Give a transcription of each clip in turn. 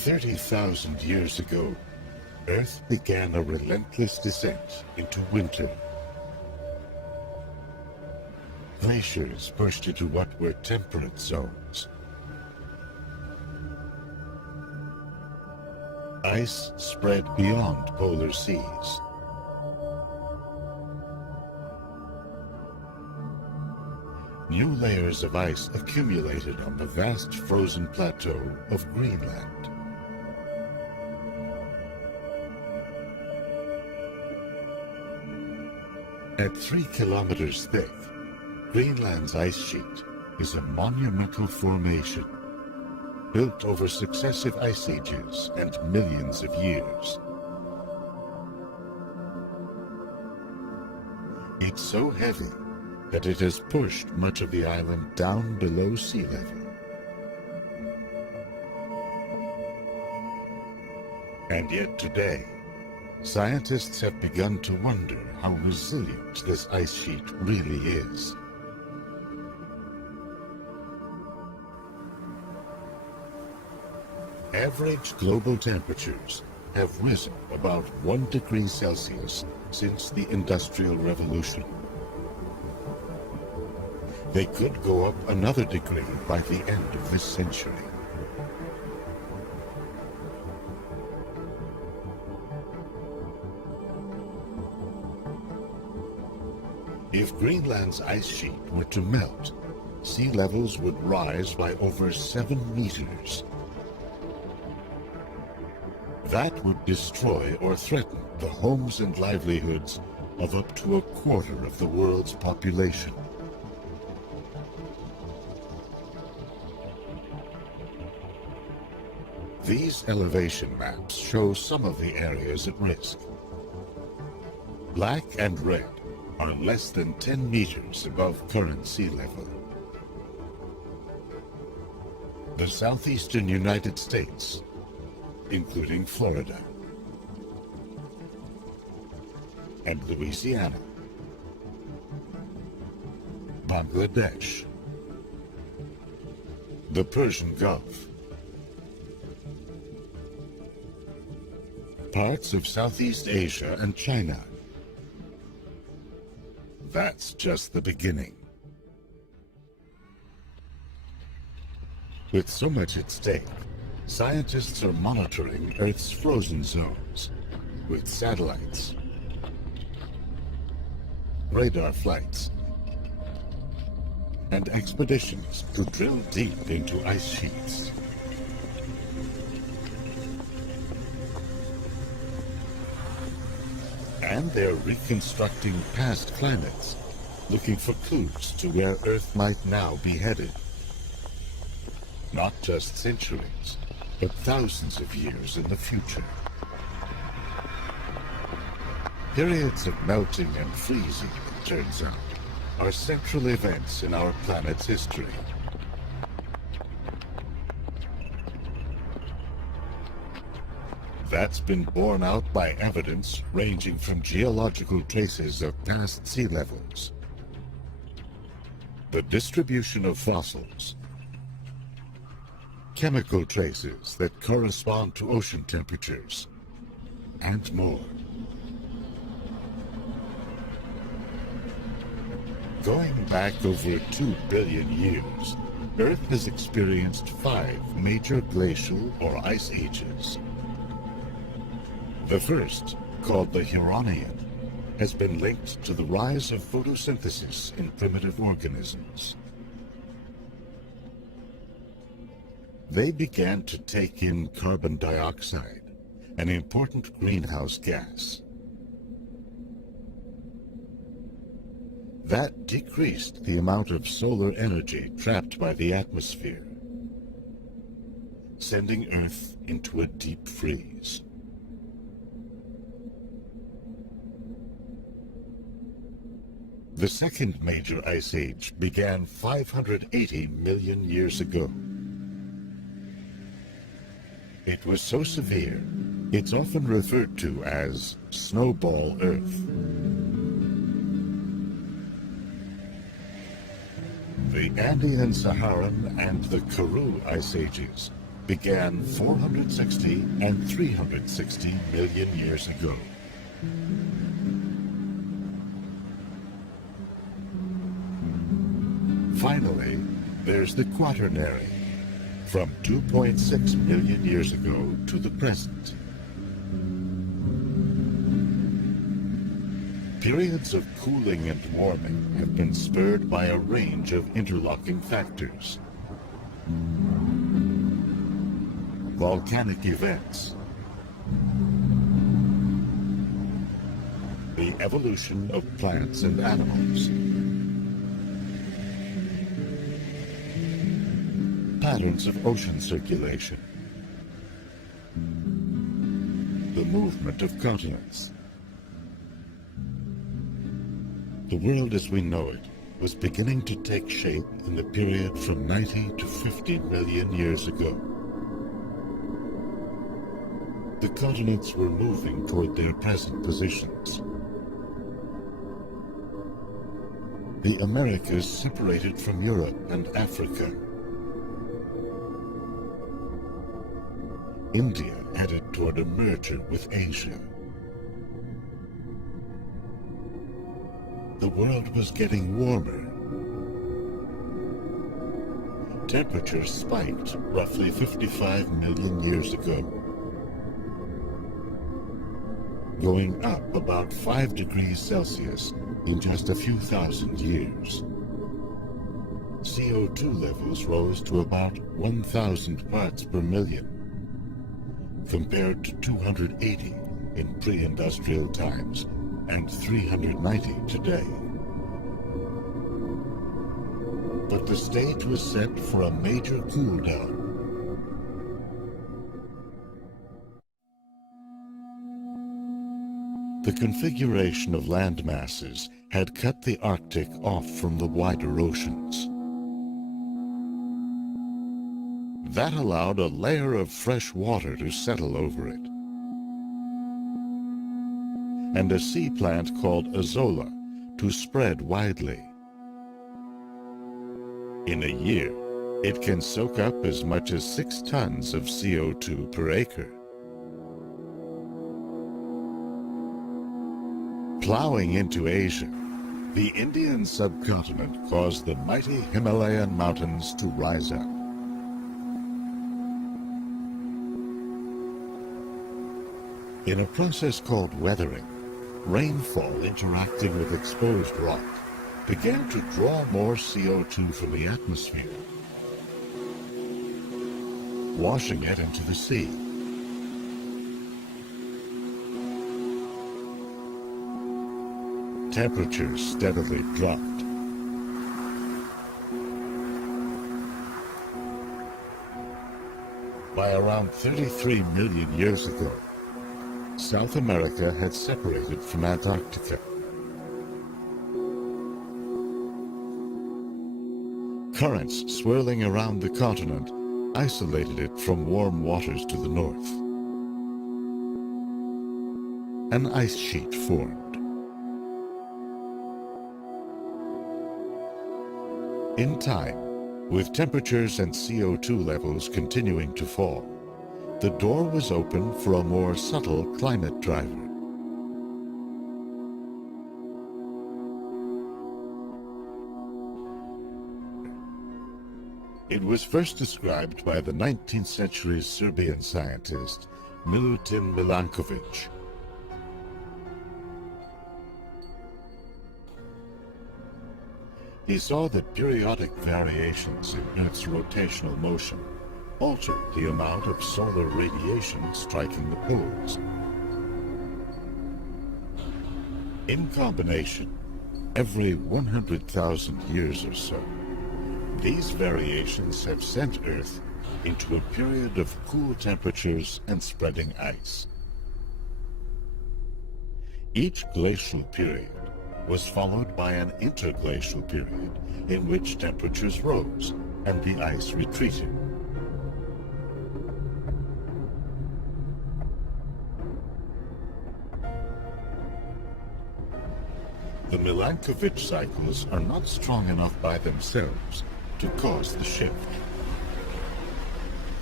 30,000 years ago, Earth began a relentless descent into winter. Glaciers pushed into what were temperate zones. Ice spread beyond polar seas. New layers of ice accumulated on the vast frozen plateau of Greenland. At 3 kilometers thick, Greenland's ice sheet is a monumental formation built over successive ice ages and millions of years. It's so heavy that it has pushed much of the island down below sea level. And yet today, scientists have begun to wonder how resilient this ice sheet really is. Average global temperatures have risen about 1 degree Celsius since the Industrial Revolution. They could go up another degree by the end of this century. If Greenland's ice sheet were to melt, sea levels would rise by over 7 meters. That would destroy or threaten the homes and livelihoods of up to a quarter of the world's population. These elevation maps show some of the areas at risk. Black and red are less than 10 meters above current sea level. The southeastern United States, including Florida and Louisiana, Bangladesh, the Persian Gulf, parts of Southeast Asia and China. That's just the beginning. With so much at stake, scientists are monitoring Earth's frozen zones with satellites, radar flights, and expeditions to drill deep into ice sheets. And they're reconstructing past climates, looking for clues to where Earth might now be headed. Not just centuries, but thousands of years in the future. Periods of melting and freezing, it turns out, are central events in our planet's history. That's been borne out by evidence ranging from geological traces of past sea levels, the distribution of fossils, chemical traces that correspond to ocean temperatures, and more. Going back over 2 billion years, Earth has experienced 5 major glacial or ice ages. The first, called the Huronian, has been linked to the rise of photosynthesis in primitive organisms. They began to take in carbon dioxide, an important greenhouse gas. That decreased the amount of solar energy trapped by the atmosphere, sending Earth into a deep freeze. The second major ice age began 580 million years ago. It was so severe, it's often referred to as Snowball Earth. The Andean, Saharan, and the Karoo ice ages began 460 and 360 million years ago. Finally, there's the Quaternary, from 2.6 million years ago to the present. Periods of cooling and warming have been spurred by a range of interlocking factors. Volcanic events, the evolution of plants and animals, patterns of ocean circulation, the movement of continents. The world as we know it was beginning to take shape in the period from 90 to 50 million years ago. The continents were moving toward their present positions. The Americas separated from Europe and Africa. India headed toward a merger with Asia. The world was getting warmer. Temperatures spiked roughly 55 million years ago, going up about 5 degrees Celsius in just a few thousand years. CO2 levels rose to about 1,000 parts per million, compared to 280 in pre-industrial times and 390 today. But the stage was set for a major cool down. The configuration of land masses had cut the Arctic off from the wider oceans. That allowed a layer of fresh water to settle over it, and a sea plant called azolla to spread widely. In a year, it can soak up as much as 6 tons of CO2 per acre. Plowing into Asia, the Indian subcontinent caused the mighty Himalayan mountains to rise up. In a process called weathering, rainfall interacting with exposed rock began to draw more CO2 from the atmosphere, washing it into the sea. Temperatures steadily dropped. By around 33 million years ago, South America had separated from Antarctica. Currents swirling around the continent isolated it from warm waters to the north. An ice sheet formed. In time, with temperatures and CO2 levels continuing to fall, the door was open for a more subtle climate driver. It was first described by the 19th century Serbian scientist Milutin Milankovic. He saw that periodic variations in Earth's rotational motion altered the amount of solar radiation striking the poles. In combination, every 100,000 years or so, these variations have sent Earth into a period of cool temperatures and spreading ice. Each glacial period was followed by an interglacial period in which temperatures rose and the ice retreated. The Milankovic cycles are not strong enough by themselves to cause the shift.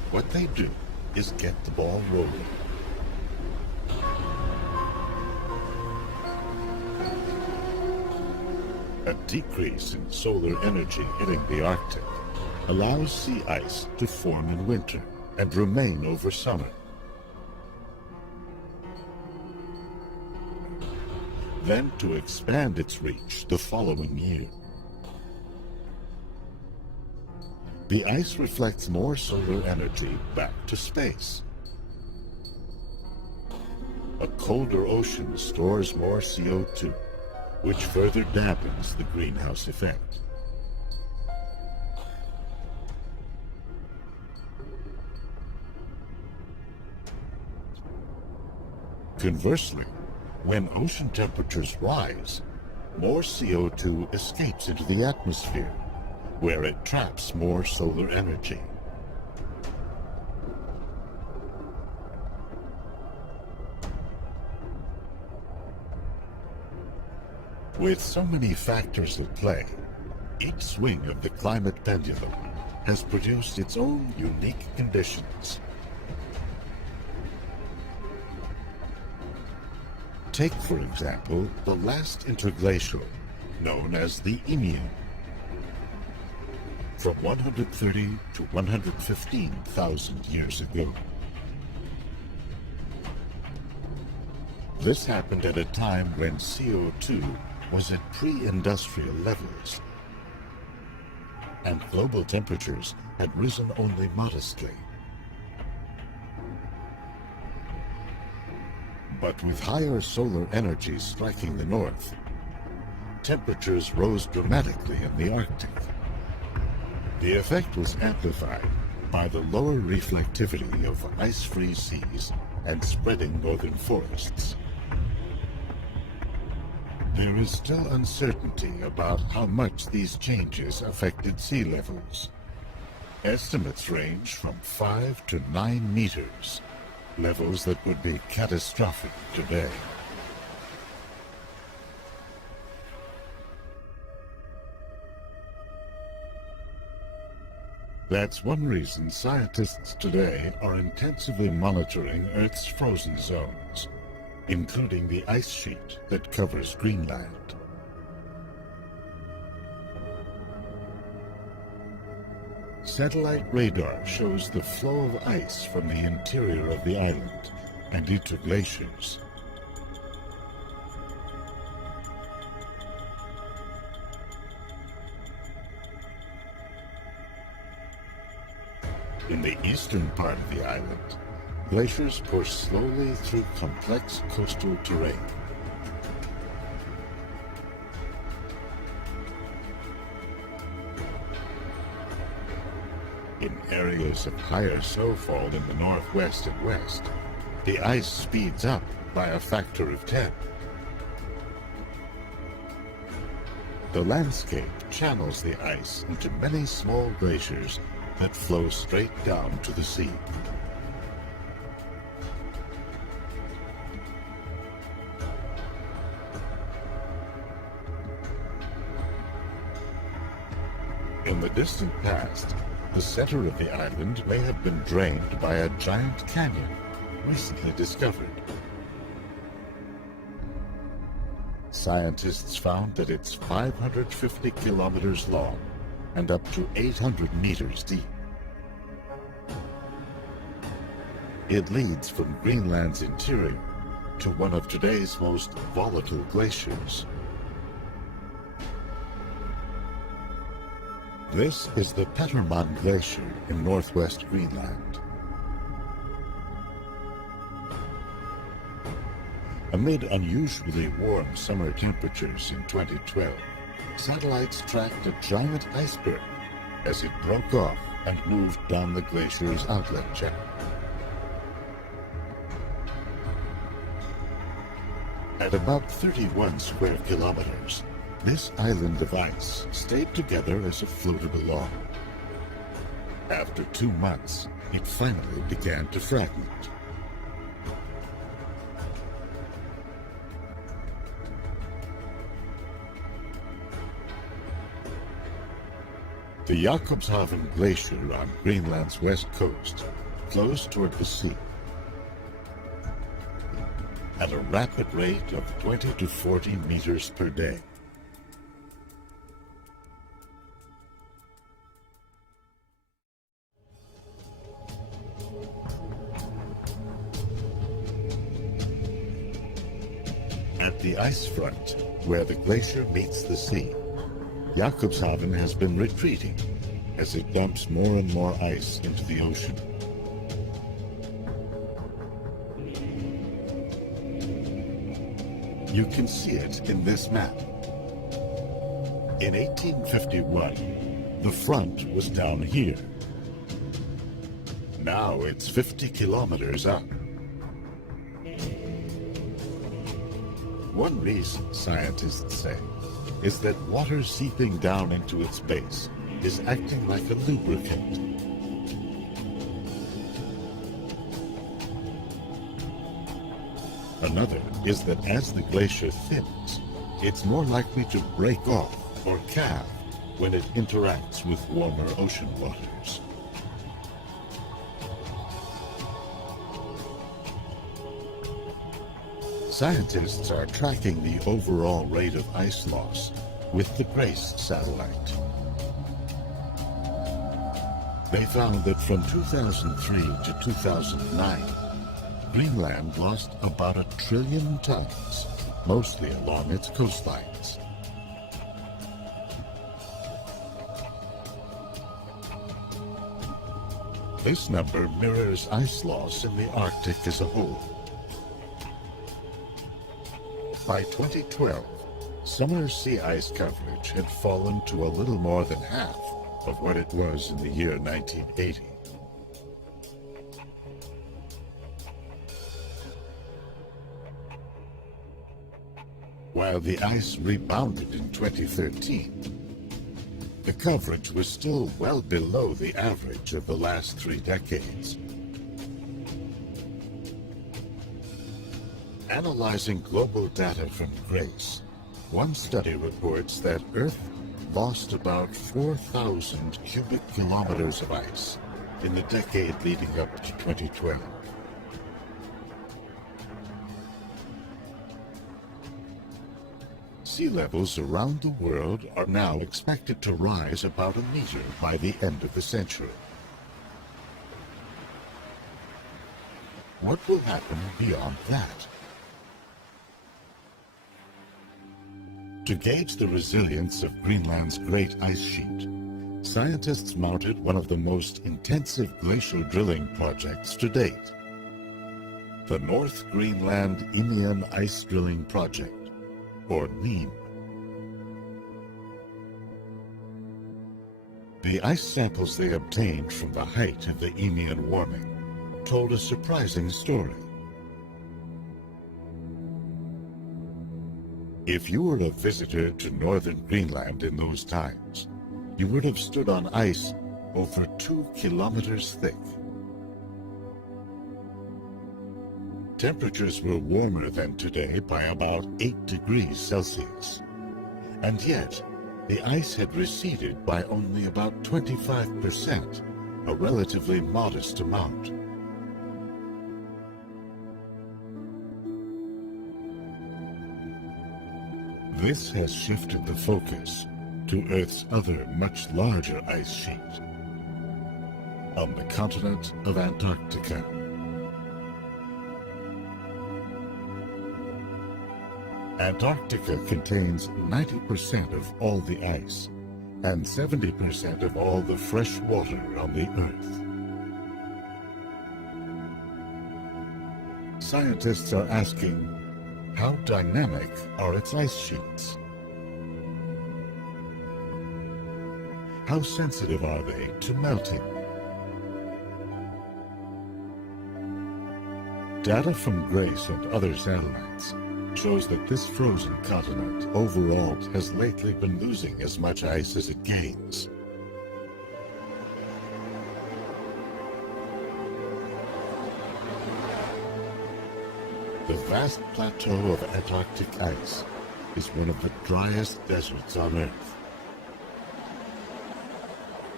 What they do is get the ball rolling. A decrease in solar energy hitting the Arctic allows sea ice to form in winter and remain over summer. Then to expand its reach the following year. The ice reflects more solar energy back to space. A colder ocean stores more CO2, which further dampens the greenhouse effect. Conversely, when ocean temperatures rise, more CO2 escapes into the atmosphere, where it traps more solar energy. With so many factors at play, each swing of the climate pendulum has produced its own unique conditions. Take, for example, the last interglacial, known as the Eemian, from 130 to 115,000 years ago. This happened at a time when CO2 was at pre-industrial levels, and global temperatures had risen only modestly. But with higher solar energy striking the north, temperatures rose dramatically in the Arctic. The effect was amplified by the lower reflectivity of ice-free seas and spreading northern forests. There is still uncertainty about how much these changes affected sea levels. Estimates range from 5 to 9 meters, levels that would be catastrophic today. That's one reason scientists today are intensively monitoring Earth's frozen zones, including the ice sheet that covers Greenland. Satellite radar shows the flow of ice from the interior of the island and into glaciers. In the eastern part of the island, glaciers push slowly through complex coastal terrain. In areas of higher snowfall in the northwest and west, the ice speeds up by a factor of 10. The landscape channels the ice into many small glaciers that flow straight down to the sea. In the distant past, the center of the island may have been drained by a giant canyon recently discovered. Scientists found that it's 550 kilometers long and up to 800 meters deep. It leads from Greenland's interior to one of today's most volatile glaciers. This is the Petermann Glacier in northwest Greenland. Amid unusually warm summer temperatures in 2012, satellites tracked a giant iceberg as it broke off and moved down the glacier's outlet channel. At about 31 square kilometers, this island of ice stayed together as it floated along. After 2 months, it finally began to fragment. The Jakobshavn Glacier on Greenland's west coast flows toward the sea at a rapid rate of 20 to 40 meters per day. At the ice front, where the glacier meets the sea, Jakobshavn has been retreating as it dumps more and more ice into the ocean. You can see it in this map. In 1851, the front was down here. Now it's 50 kilometers up. One reason, scientists say, is that water seeping down into its base is acting like a lubricant. Another is that as the glacier thins, it's more likely to break off or calve when it interacts with warmer ocean waters. Scientists are tracking the overall rate of ice loss with the GRACE satellite. They found that from 2003 to 2009, Greenland lost about 1 trillion tons, mostly along its coastlines. This number mirrors ice loss in the Arctic as a whole. By 2012, summer sea ice coverage had fallen to a little more than half of what it was in the year 1980. While the ice rebounded in 2013, the coverage was still well below the average of the last 3 decades. Analyzing global data from GRACE, one study reports that Earth lost about 4,000 cubic kilometers of ice in the decade leading up to 2012. Sea levels around the world are now expected to rise about 1 meter by the end of the century. What will happen beyond that? To gauge the resilience of Greenland's great ice sheet, scientists mounted one of the most intensive glacial drilling projects to date, the North Greenland Imean Ice Drilling Project, or NEAM. The ice samples they obtained from the height of the Imean warming told a surprising story. If you were a visitor to northern Greenland in those times, you would have stood on ice over 2 kilometers thick. Temperatures were warmer than today by about 8 degrees Celsius, and yet the ice had receded by only about 25%, a relatively modest amount. This has shifted the focus to Earth's other much larger ice sheet, on the continent of Antarctica. Antarctica contains 90% of all the ice and 70% of all the fresh water on the Earth. Scientists are asking, how dynamic are its ice sheets? How sensitive are they to melting? Data from GRACE and other satellites shows that this frozen continent overall has lately been losing as much ice as it gains. The vast plateau of Antarctic ice is one of the driest deserts on Earth.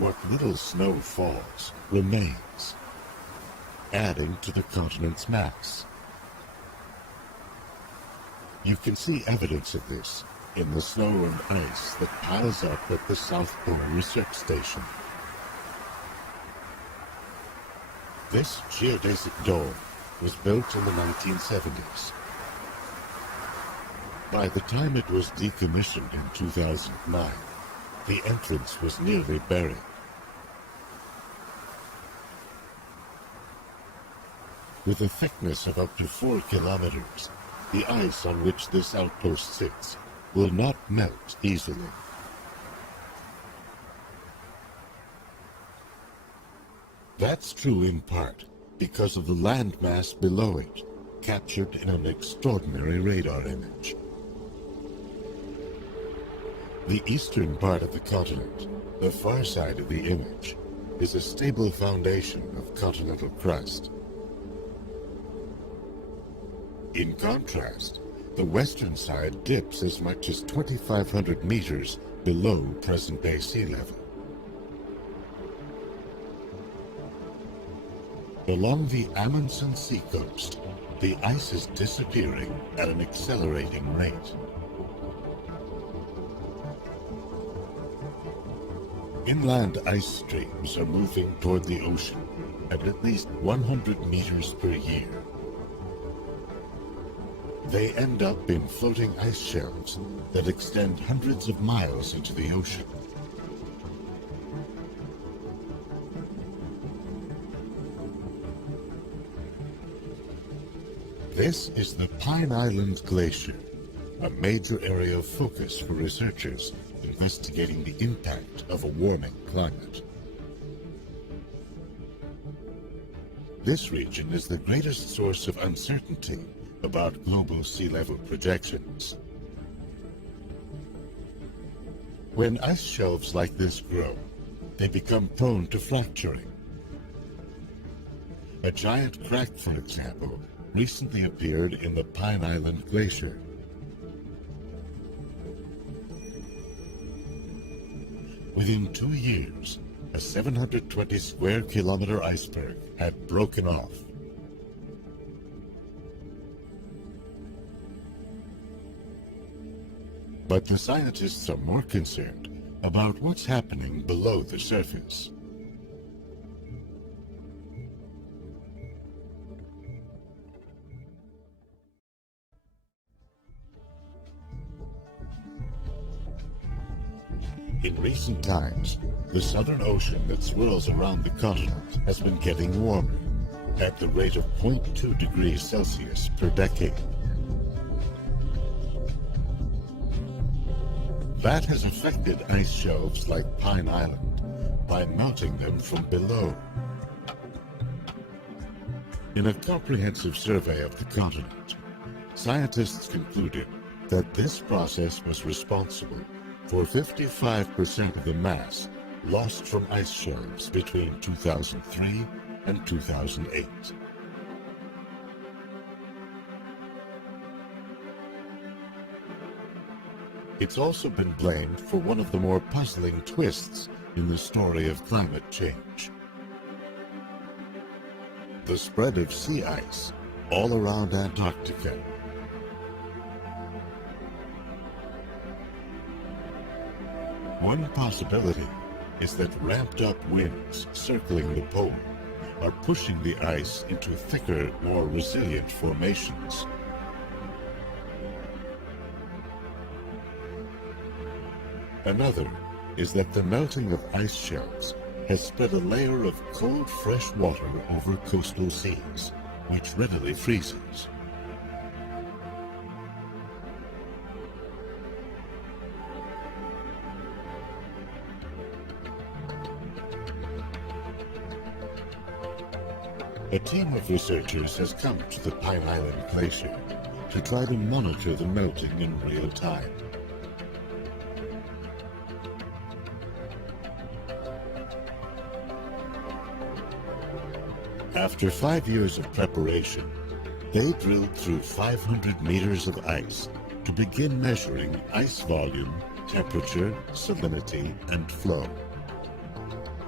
what little snow falls remains, adding to the continent's mass. You can see evidence of this in the snow and ice that piles up at the South Pole Research Station. This geodesic dome was built in the 1970s. By the time it was decommissioned in 2009, the entrance was nearly buried. With a thickness of up to 4 kilometers, the ice on which this outpost sits will not melt easily. That's true in part because of the landmass below it, captured in an extraordinary radar image. The eastern part of the continent, the far side of the image, is a stable foundation of continental crust. In contrast, the western side dips as much as 2,500 meters below present-day sea level. Along the Amundsen seacoast, the ice is disappearing at an accelerating rate. Inland ice streams are moving toward the ocean at least 100 meters per year. They end up in floating ice shelves that extend hundreds of miles into the ocean. This is the Pine Island Glacier, a major area of focus for researchers investigating the impact of a warming climate. This region is the greatest source of uncertainty about global sea level projections. When ice shelves like this grow, they become prone to fracturing. A giant crack, for example, recently appeared in the Pine Island Glacier. Within 2 years, a 720 square kilometer iceberg had broken off. But the scientists are more concerned about what's happening below the surface. In recent times, the Southern Ocean that swirls around the continent has been getting warmer at the rate of 0.2 degrees Celsius per decade. That has affected ice shelves like Pine Island by melting them from below. In a comprehensive survey of the continent, scientists concluded that this process was responsible for 55% of the mass lost from ice shelves between 2003 and 2008. It's also been blamed for one of the more puzzling twists in the story of climate change: the spread of sea ice all around Antarctica. One possibility is that ramped-up winds circling the pole are pushing the ice into thicker, more resilient formations. Another is that the melting of ice shelves has spread a layer of cold, fresh water over coastal seas, which readily freezes. A team of researchers has come to the Pine Island Glacier to try to monitor the melting in real time. After 5 years of preparation, they drilled through 500 meters of ice to begin measuring ice volume, temperature, salinity, and flow.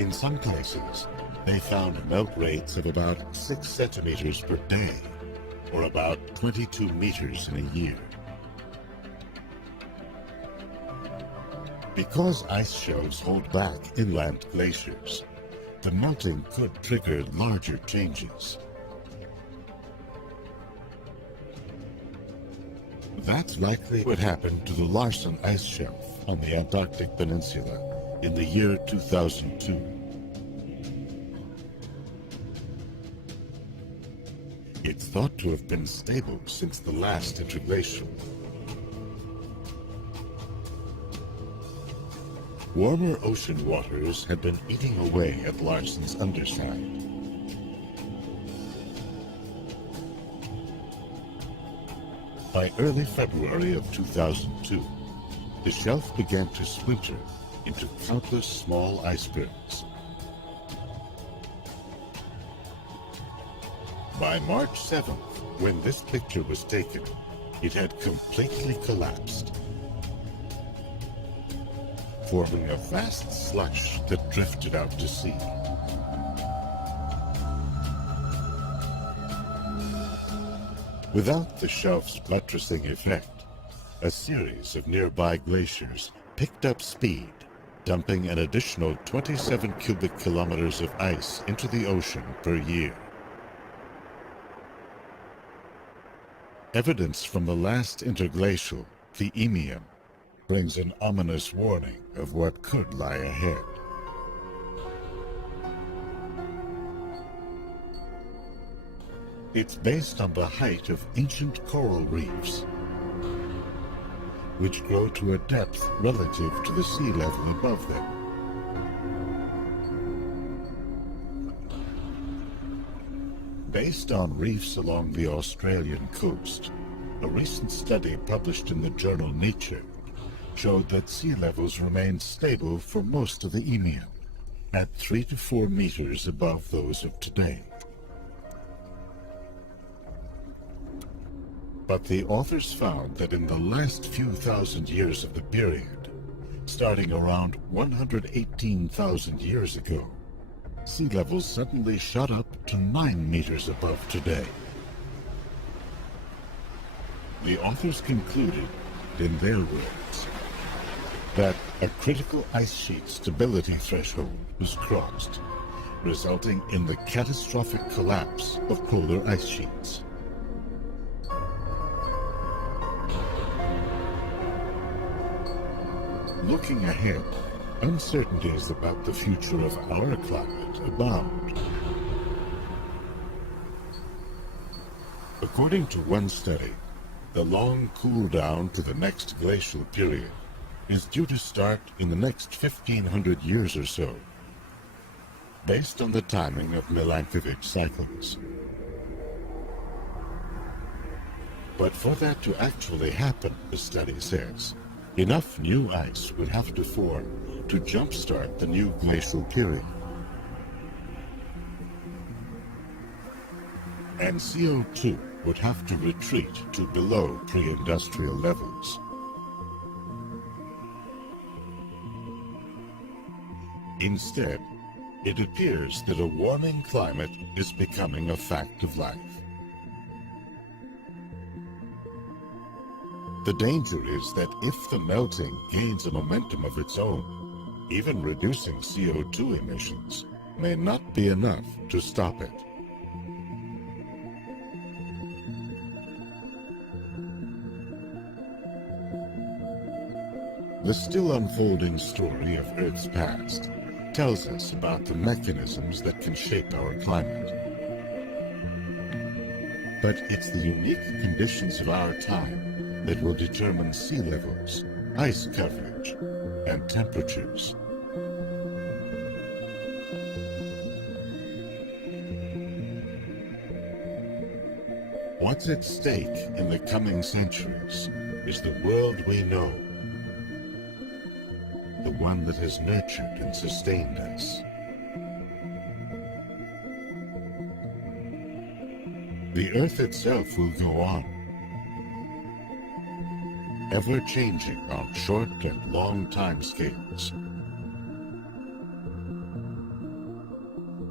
In some places, they found melt rates of about 6 centimeters per day, or about 22 meters in a year. Because ice shelves hold back inland glaciers, the melting could trigger larger changes. That's likely what happened to the Larsen ice shelf on the Antarctic Peninsula in the year 2002. It's thought to have been stable since the last interglacial. Warmer ocean waters had been eating away at Larsen's underside. By early February of 2002, the shelf began to splinter into countless small icebergs. By March 7th, when this picture was taken, it had completely collapsed, forming a vast slush that drifted out to sea. Without the shelf's buttressing effect, a series of nearby glaciers picked up speed, dumping an additional 27 cubic kilometers of ice into the ocean per year. Evidence from the last interglacial, the Eemian, brings an ominous warning of what could lie ahead. It's based on the height of ancient coral reefs, which grow to a depth relative to the sea level above them. Based on reefs along the Australian coast, a recent study published in the journal Nature showed that sea levels remained stable for most of the Eemian, at 3 to 4 meters above those of today. But the authors found that in the last few thousand years of the period, starting around 118,000 years ago, sea levels suddenly shot up to 9 meters above today. The authors concluded, in their words, that a critical ice sheet stability threshold was crossed, resulting in the catastrophic collapse of polar ice sheets. Looking ahead, uncertainties about the future of our climate abound. According to one study, the long cool down to the next glacial period is due to start in the next 1,500 years or so, based on the timing of Milankovitch cycles. But for that to actually happen, the study says, enough new ice would have to form to jumpstart the new glacial period. And CO2 would have to retreat to below pre-industrial levels. Instead, it appears that a warming climate is becoming a fact of life. The danger is that if the melting gains a momentum of its own, even reducing CO2 emissions may not be enough to stop it. The still unfolding story of Earth's past tells us about the mechanisms that can shape our climate. But it's the unique conditions of our time that will determine sea levels, ice coverage, and temperatures. What's at stake in the coming centuries is the world we know, the one that has nurtured and sustained us. The Earth itself will go on, ever-changing on short and long time scales.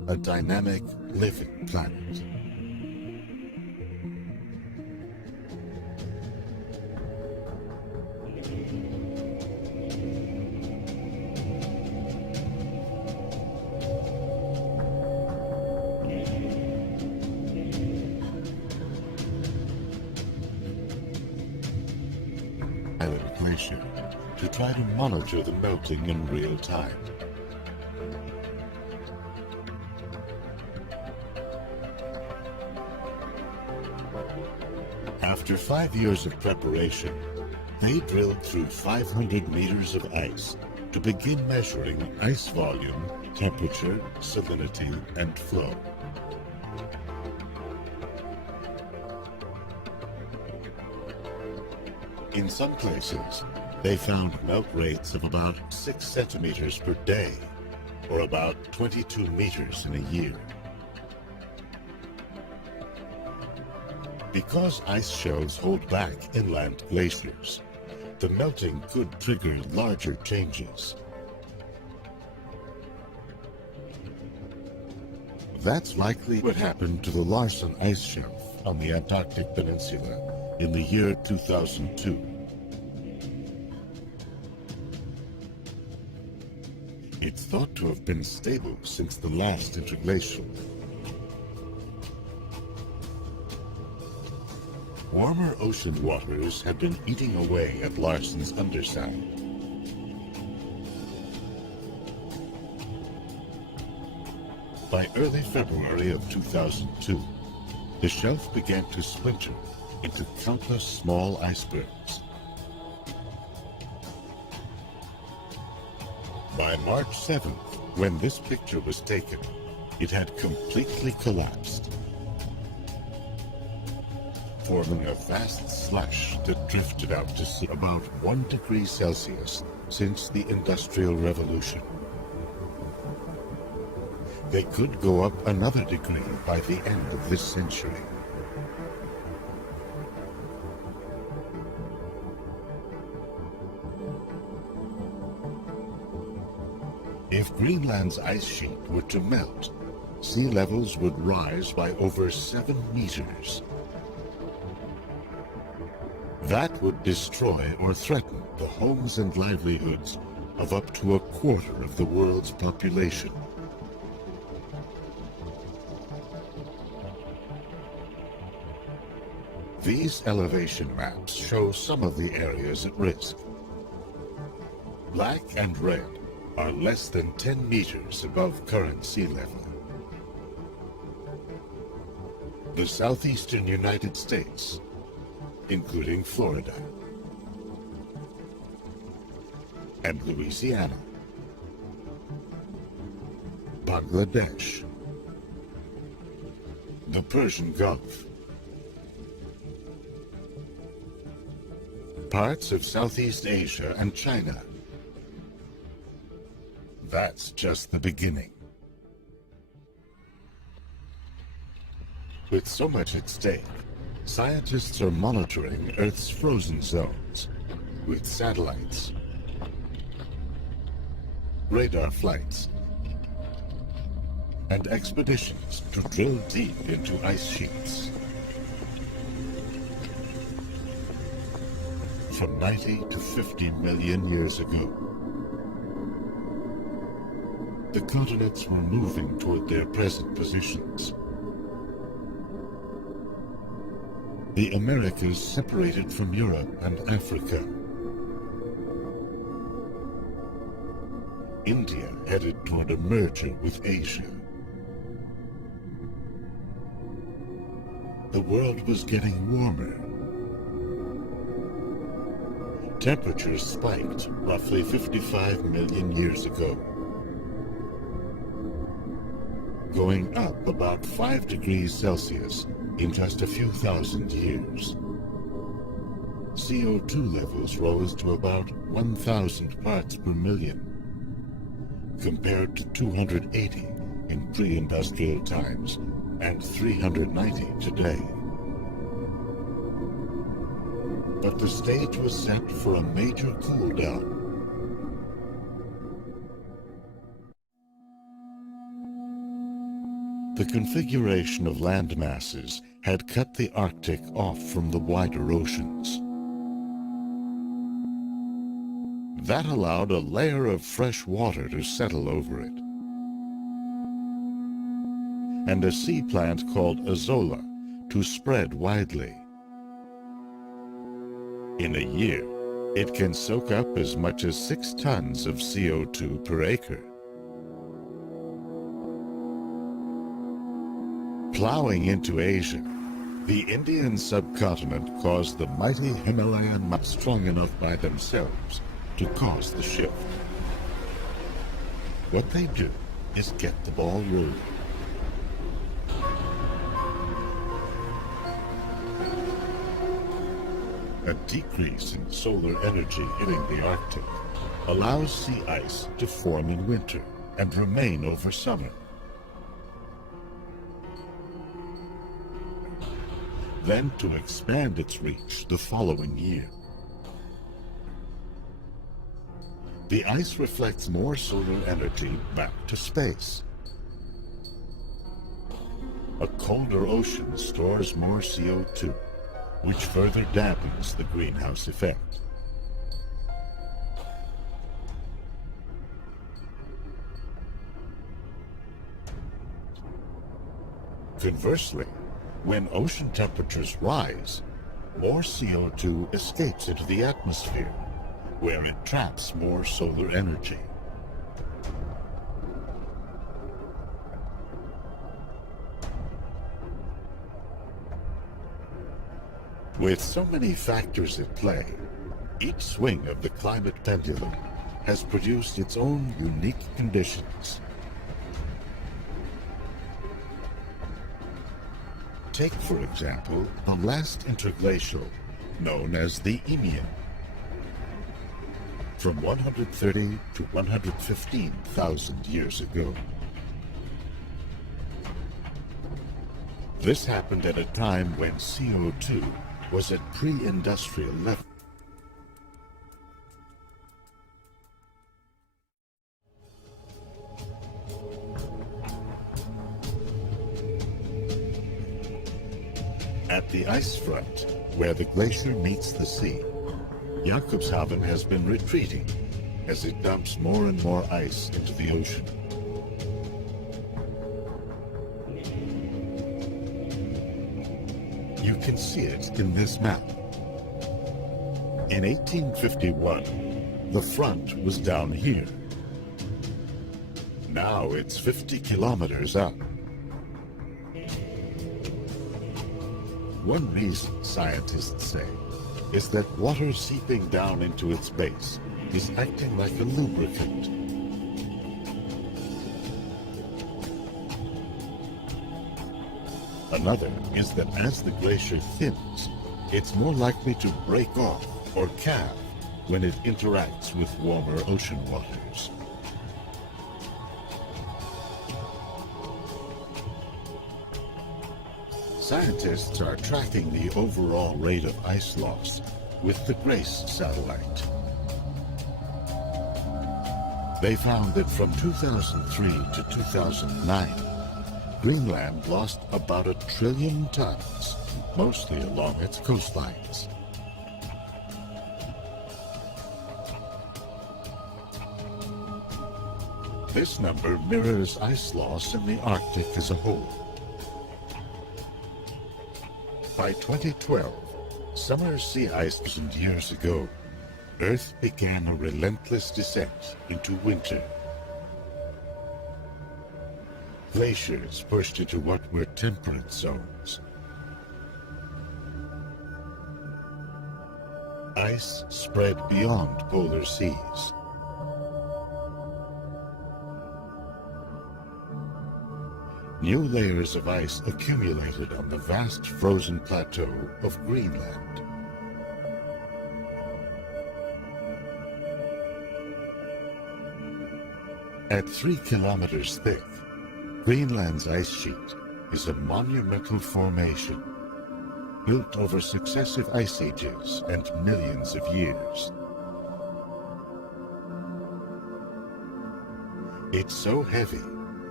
a dynamic, living planet. Island glacier to try to monitor the melting in real time. After 5 years of preparation, they drilled through 500 meters of ice to begin measuring ice volume, temperature, salinity, and flow. In some places, they found melt rates of about 6 centimeters per day, or about 22 meters in a year. Because ice shelves hold back inland glaciers, the melting could trigger larger changes. That's likely what happened to the Larsen ice shelf on the Antarctic Peninsula in the year 2002. It's thought to have been stable since the last interglacial. Warmer ocean waters have been eating away at Larsen's underside. By early February of 2002, the shelf began to splinter into countless small icebergs. By March 7th, when this picture was taken, it had completely collapsed, forming a vast slush that drifted out to sea about 1 degree Celsius since the Industrial Revolution. They could go up another degree by the end of this century. If Greenland's ice sheet were to melt, sea levels would rise by over 7 meters. That would destroy or threaten the homes and livelihoods of up to a quarter of the world's population. These elevation maps show some of the areas at risk. Black and red are less than 10 meters above current sea level. The southeastern United States, including Florida and Louisiana, Bangladesh, the Persian Gulf, parts of Southeast Asia and China. That's just the beginning. With so much at stake, scientists are monitoring Earth's frozen zones with satellites, radar flights, and expeditions to drill deep into ice sheets. From 90 to 50 million years ago, the continents were moving toward their present positions. The Americas separated from Europe and Africa. India headed toward a merger with Asia. The world was getting warmer. Temperatures spiked roughly 55 million years ago, going up about 5 degrees Celsius in just a few thousand years. CO2 levels rose to about 1,000 parts per million, compared to 280 in pre-industrial times and 390 today. But the stage was set for a major cool-down. The configuration of land masses had cut the Arctic off from the wider oceans. That allowed a layer of fresh water to settle over it, and a sea plant called azolla to spread widely. In a year, it can soak up as much as 6 tons of CO2 per acre. Plowing into Asia, the Indian subcontinent caused the mighty Himalayan mountains strong enough by themselves to cause the shift. What they do is get the ball rolling. A decrease in solar energy hitting the Arctic allows sea ice to form in winter and remain over summer. Then to expand its reach the following year. The ice reflects more solar energy back to space. A colder ocean stores more CO2, which further dampens the greenhouse effect. Conversely, when ocean temperatures rise, more CO2 escapes into the atmosphere, where it traps more solar energy. With so many factors at play, each swing of the climate pendulum has produced its own unique conditions. Take, for example, the last interglacial, known as the Eemian, from 130 to 115,000 years ago. This happened at a time when CO2 was at pre-industrial level. At the ice front, where the glacier meets the sea, Jakobshavn has been retreating as it dumps more and more ice into the ocean. You can see it in this map. In 1851, the front was down here. Now it's 50 kilometers up. One reason, scientists say, is that water seeping down into its base is acting like a lubricant. Another is that as the glacier thins, it's more likely to break off or calve when it interacts with warmer ocean waters. Scientists are tracking the overall rate of ice loss with the GRACE satellite. They found that from 2003 to 2009, Greenland lost about 1 trillion tons, mostly along its coastlines. This number mirrors ice loss in the Arctic as a whole. By 2012, summer sea ice 1,000 years ago, Earth began a relentless descent into winter. Glaciers pushed into what were temperate zones. Ice spread beyond polar seas. New layers of ice accumulated on the vast frozen plateau of Greenland. At 3 kilometers thick, Greenland's ice sheet is a monumental formation built over successive ice ages and millions of years. It's so heavy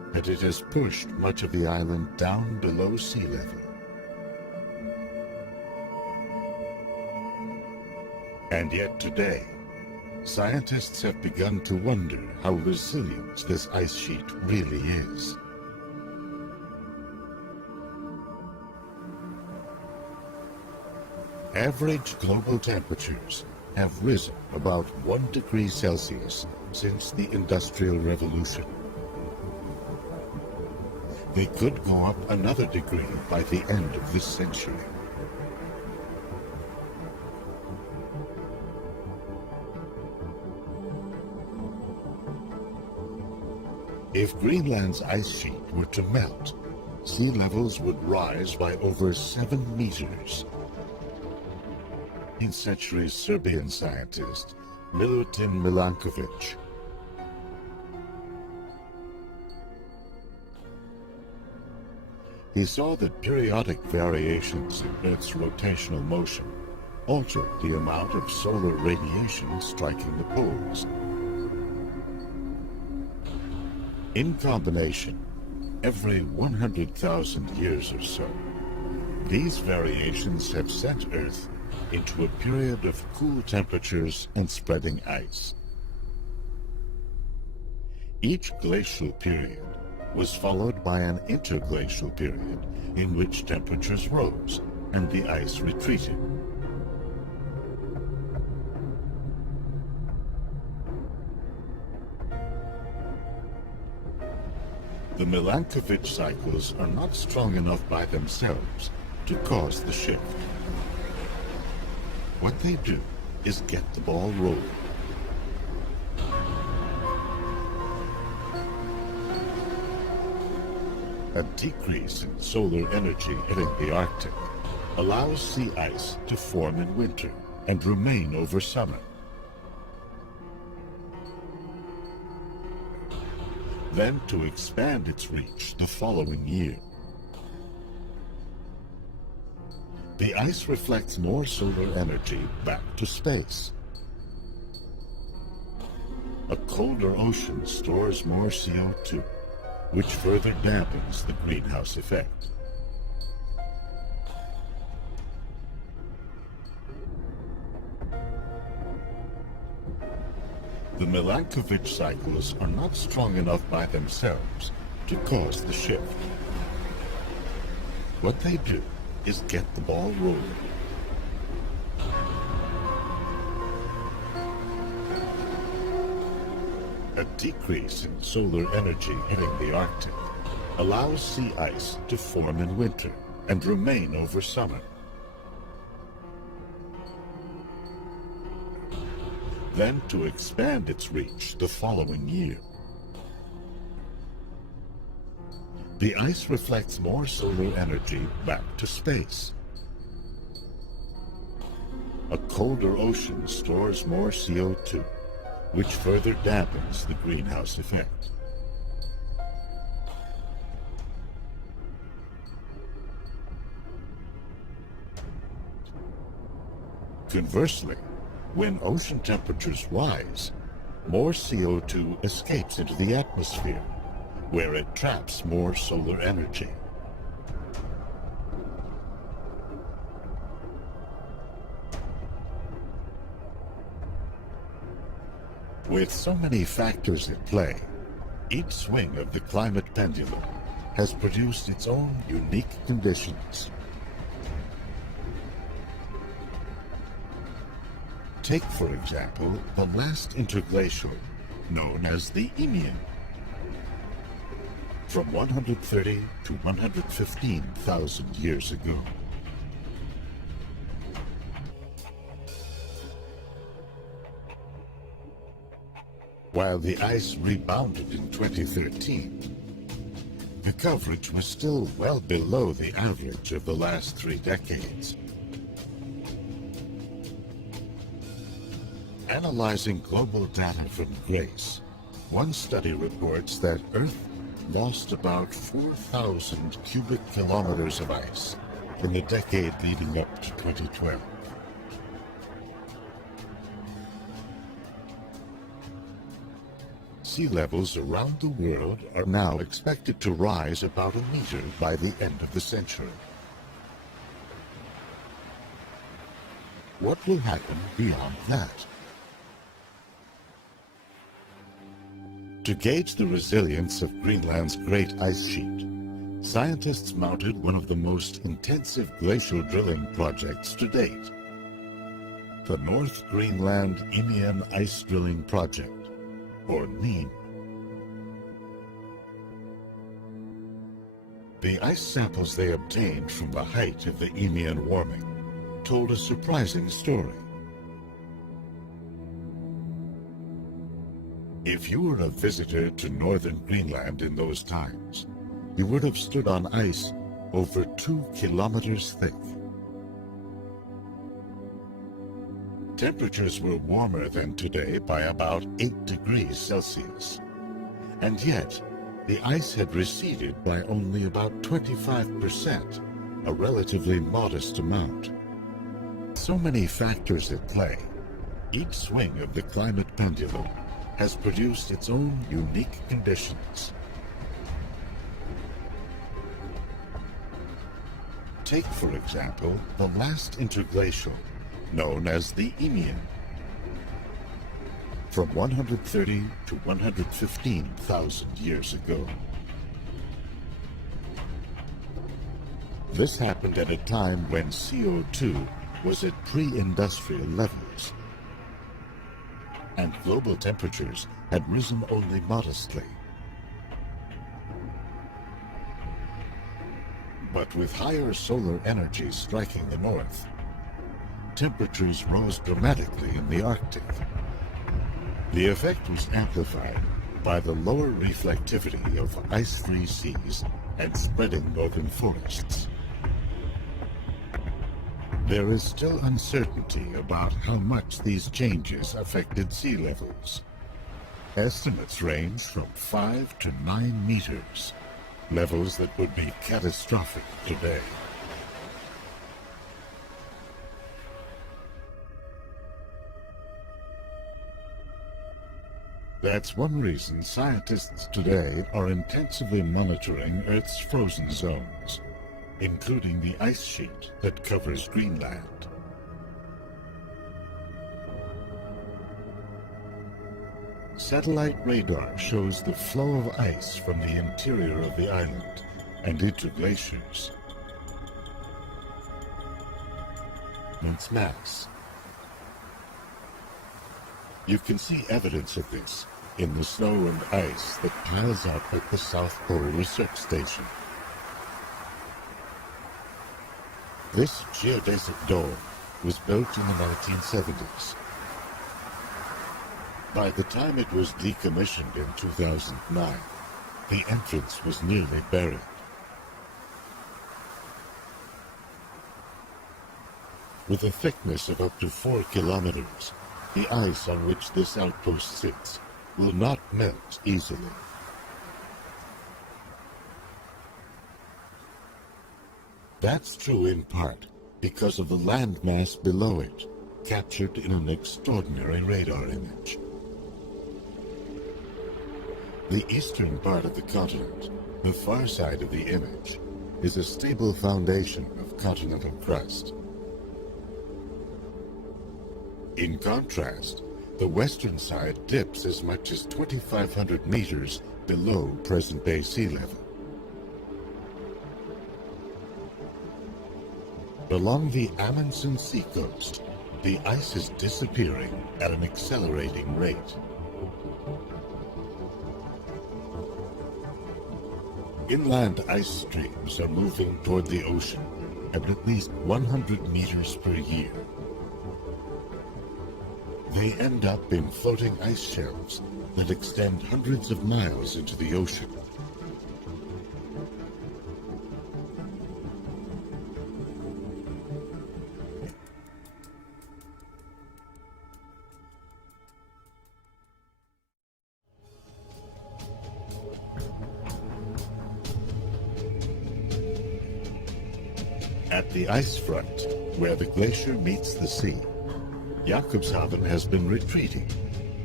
that it has pushed much of the island down below sea level. And yet today, scientists have begun to wonder how resilient this ice sheet really is. Average global temperatures have risen about 1 degree Celsius since the Industrial Revolution. They could go up another degree by the end of this century. If Greenland's ice sheet were to melt, sea levels would rise by over 7 meters. 19th century Serbian scientist Milutin Milankovic he saw that periodic variations in Earth's rotational motion altered the amount of solar radiation striking the poles. In combination, every 100,000 years or so, these variations have sent Earth into a period of cool temperatures and spreading ice. Each glacial period was followed by an interglacial period in which temperatures rose and the ice retreated. The Milankovic cycles are not strong enough by themselves to cause the shift. What they do is get the ball rolling. A decrease in solar energy hitting the Arctic allows sea ice to form in winter and remain over summer. Then to expand its reach the following year. The ice reflects more solar energy back to space. A colder ocean stores more CO2, which further dampens the greenhouse effect. The Milankovic cycles are not strong enough by themselves to cause the shift. What they do is get the ball rolling. A decrease in solar energy hitting the Arctic allows sea ice to form in winter and remain over summer. Then to expand its reach the following year. The ice reflects more solar energy back to space. A colder ocean stores more CO2, which further dampens the greenhouse effect. Conversely, when ocean temperatures rise, more CO2 escapes into the atmosphere, where it traps more solar energy. With so many factors at play, each swing of the climate pendulum has produced its own unique conditions. Take, for example, the last interglacial, known as the Eemian. From 130 to 115,000 years ago. While the ice rebounded in 2013, the coverage was still well below the average of the last 3 decades. Analyzing global data from GRACE, one study reports that Earth lost about 4,000 cubic kilometers of ice in the decade leading up to 2012. sea levels around the world are now expected to rise about a meter by the end of the century. What will happen beyond that? To gauge the resilience of Greenland's great ice sheet, scientists mounted one of the most intensive glacial drilling projects to date, the North Greenland Imean Ice Drilling Project, or NEAM. The ice samples they obtained from the height of the Imean warming told a surprising story. If you were a visitor to northern Greenland in those times, you would have stood on ice over 2 kilometers thick. Temperatures were warmer than today by about 8 degrees Celsius, and yet the ice had receded by only about 25%, a relatively modest amount. So many factors at play, each swing of the climate pendulum has produced its own unique conditions. Take, for example, the last interglacial, known as the Imean, from 130 to 115,000 years ago. This happened at a time when CO2 was at pre-industrial levels, and global temperatures had risen only modestly. But with higher solar energy striking the north, temperatures rose dramatically in the Arctic. The effect was amplified by the lower reflectivity of ice-free seas and spreading northern forests. There is still uncertainty about how much these changes affected sea levels. Estimates range from 5 to 9 meters, levels that would be catastrophic today. That's one reason scientists today are intensively monitoring Earth's frozen zones, including the ice sheet that covers Greenland. Satellite radar shows the flow of ice from the interior of the island and into glaciers. Its mass. You can see evidence of this in the snow and ice that piles up at the South Pole Research Station. This geodesic dome was built in the 1970s. By the time it was decommissioned in 2009, the entrance was nearly buried. With a thickness of up to 4 kilometers, the ice on which this outpost sits will not melt easily. That's true in part because of the landmass below it, captured in an extraordinary radar image. The eastern part of the continent, the far side of the image, is a stable foundation of continental crust. In contrast, the western side dips as much as 2,500 meters below present-day sea level. Along the Amundsen seacoast, the ice is disappearing at an accelerating rate. Inland ice streams are moving toward the ocean at least 100 meters per year. They end up in floating ice shelves that extend hundreds of miles into the ocean. At the ice front, where the glacier meets the sea, Jakobshavn has been retreating,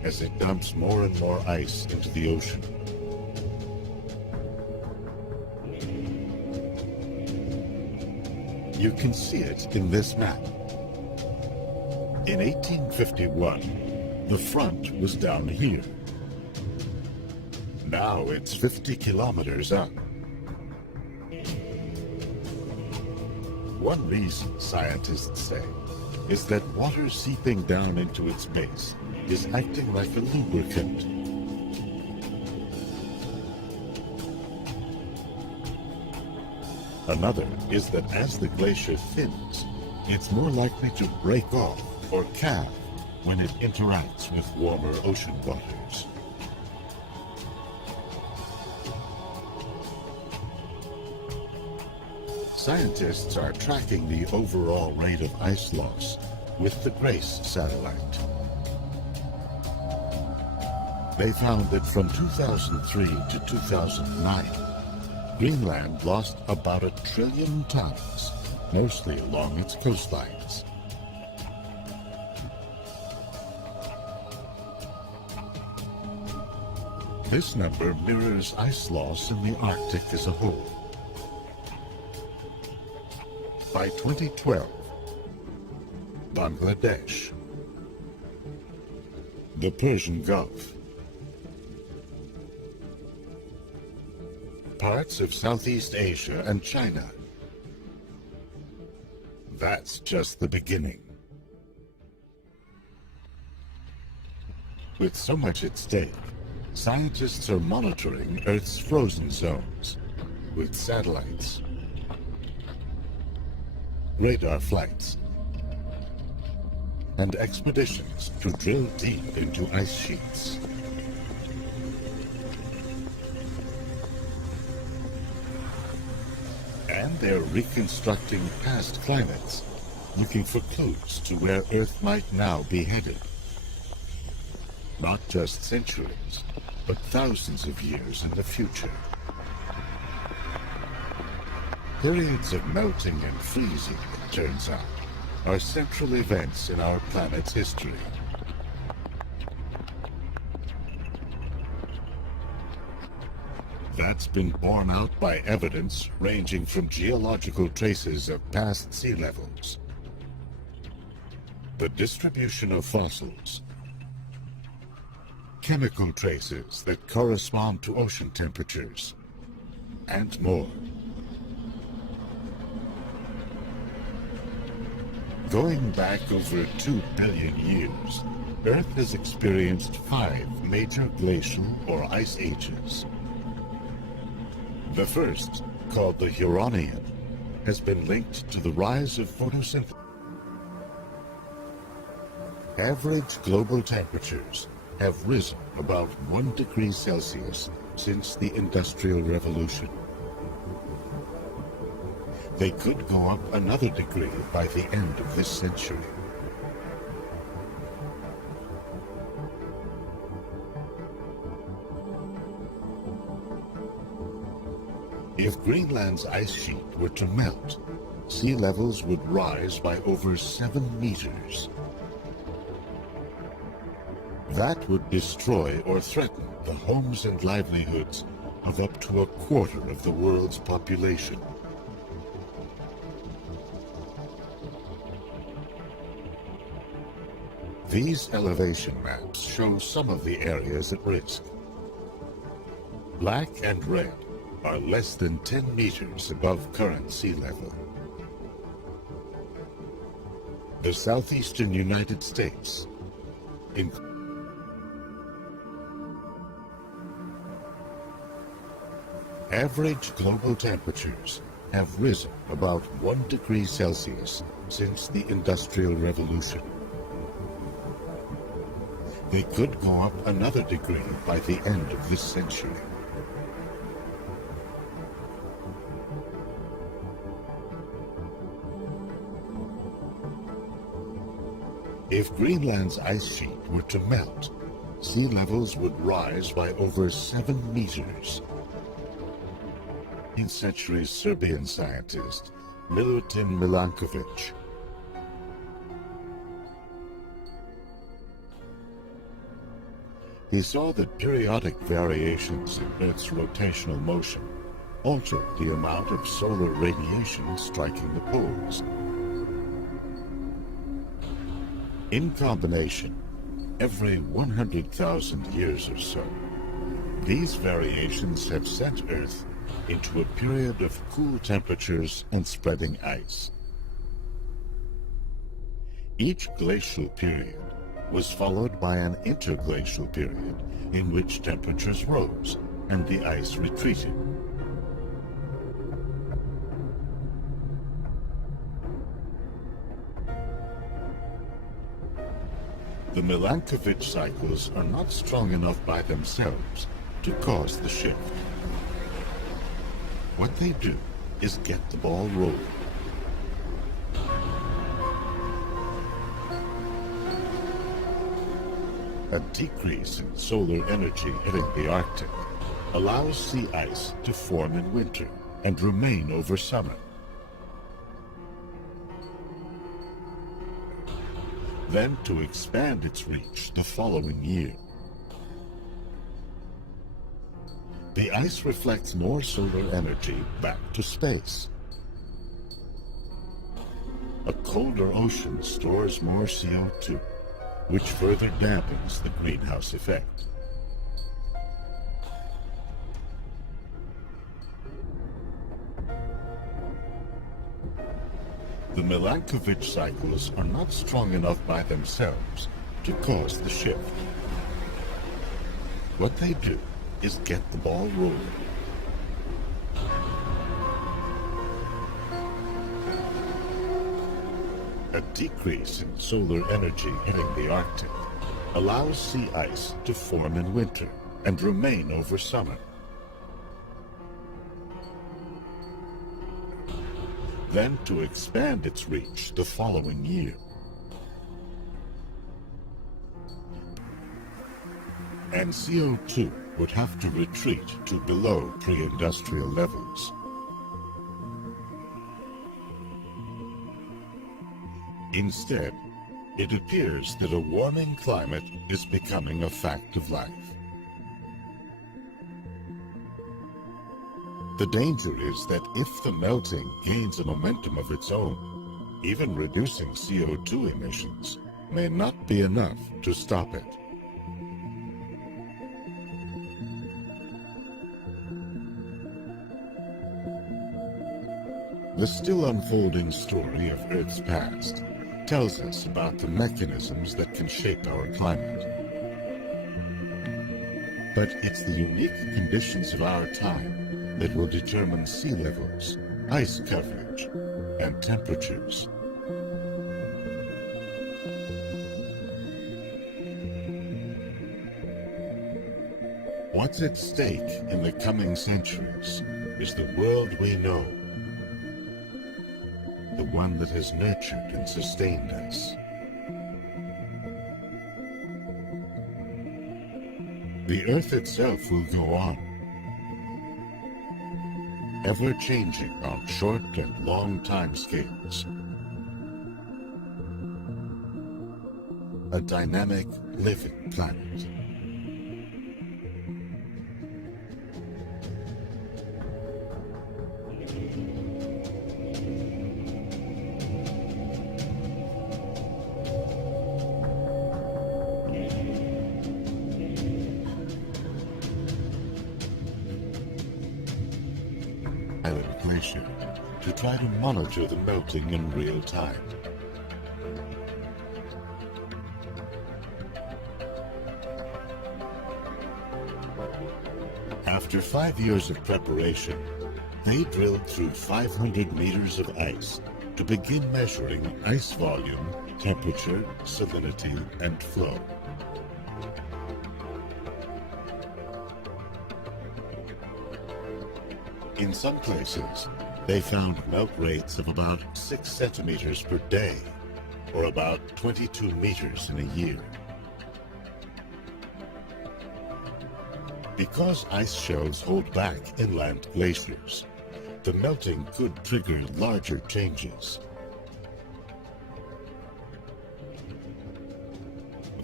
as it dumps more and more ice into the ocean. You can see it in this map. In 1851, the front was down here. Now it's 50 kilometers up. One reason, scientists say, is that water seeping down into its base is acting like a lubricant. Another is that as the glacier thins, it's more likely to break off or calve when it interacts with warmer ocean waters. Scientists are tracking the overall rate of ice loss with the GRACE satellite. They found that from 2003 to 2009, Greenland lost about 1 trillion tons, mostly along its coastlines. This number mirrors ice loss in the Arctic as a whole. By 2012, Bangladesh, the Persian Gulf, parts of Southeast Asia and China. That's just the beginning. With so much at stake, scientists are monitoring Earth's frozen zones with satellites, radar flights, and expeditions to drill deep into ice sheets. And they're reconstructing past climates, looking for clues to where Earth might now be headed. Not just centuries, but thousands of years in the future. Periods of melting and freezing, it turns out, are central events in our planet's history. That's been borne out by evidence ranging from geological traces of past sea levels, the distribution of fossils, chemical traces that correspond to ocean temperatures, and more. Going back over 2 billion years, Earth has experienced 5 major glacial or ice ages. The first, called the Huronian, has been linked to the rise of photosynthesis. Average global temperatures have risen above 1 degree Celsius since the Industrial Revolution. They could go up another degree by the end of this century. If Greenland's ice sheet were to melt, sea levels would rise by over 7 meters. That would destroy or threaten the homes and livelihoods of up to 1/4 of the world's population. These elevation maps show some of the areas at risk. Black and red are less than 10 meters above current sea level. The southeastern United States, average global temperatures have risen about 1 degree Celsius since the Industrial Revolution. They could go up another degree by the end of this century. If Greenland's ice sheet were to melt, sea levels would rise by over 7 meters. 19th century Serbian scientist Milutin Milankovic he saw that periodic variations in Earth's rotational motion altered the amount of solar radiation striking the poles. In combination, every 100,000 years or so, these variations have sent Earth into a period of cool temperatures and spreading ice. Each glacial period was followed by an interglacial period in which temperatures rose and the ice retreated. The Milankovitch cycles are not strong enough by themselves to cause the shift. What they do is get the ball rolling. A decrease in solar energy hitting the Arctic allows sea ice to form in winter and remain over summer. Then to expand its reach the following year. The ice reflects more solar energy back to space. A colder ocean stores more CO2, which further dampens the greenhouse effect. The Milankovitch cycles are not strong enough by themselves to cause the shift. What they do is get the ball rolling. A decrease in solar energy hitting the Arctic allows sea ice to form in winter and remain over summer. Then to expand its reach the following year. And CO2 would have to retreat to below pre-industrial levels. Instead, it appears that a warming climate is becoming a fact of life. The danger is that if the melting gains a momentum of its own, even reducing CO2 emissions may not be enough to stop it. The still unfolding story of Earth's past tells us about the mechanisms that can shape our climate. But it's the unique conditions of our time that will determine sea levels, ice coverage, and temperatures. What's at stake in the coming centuries is the world we know, the one that has nurtured and sustained us. The Earth itself will go on, ever-changing on short and long timescales. A dynamic, living planet. Glacier to try to monitor the melting in real time. After 5 years of preparation, they drilled through 500 meters of ice to begin measuring ice volume, temperature, salinity, and flow. In some places, they found melt rates of about 6 centimeters per day, or about 22 meters in a year. Because ice shelves hold back inland glaciers, the melting could trigger larger changes.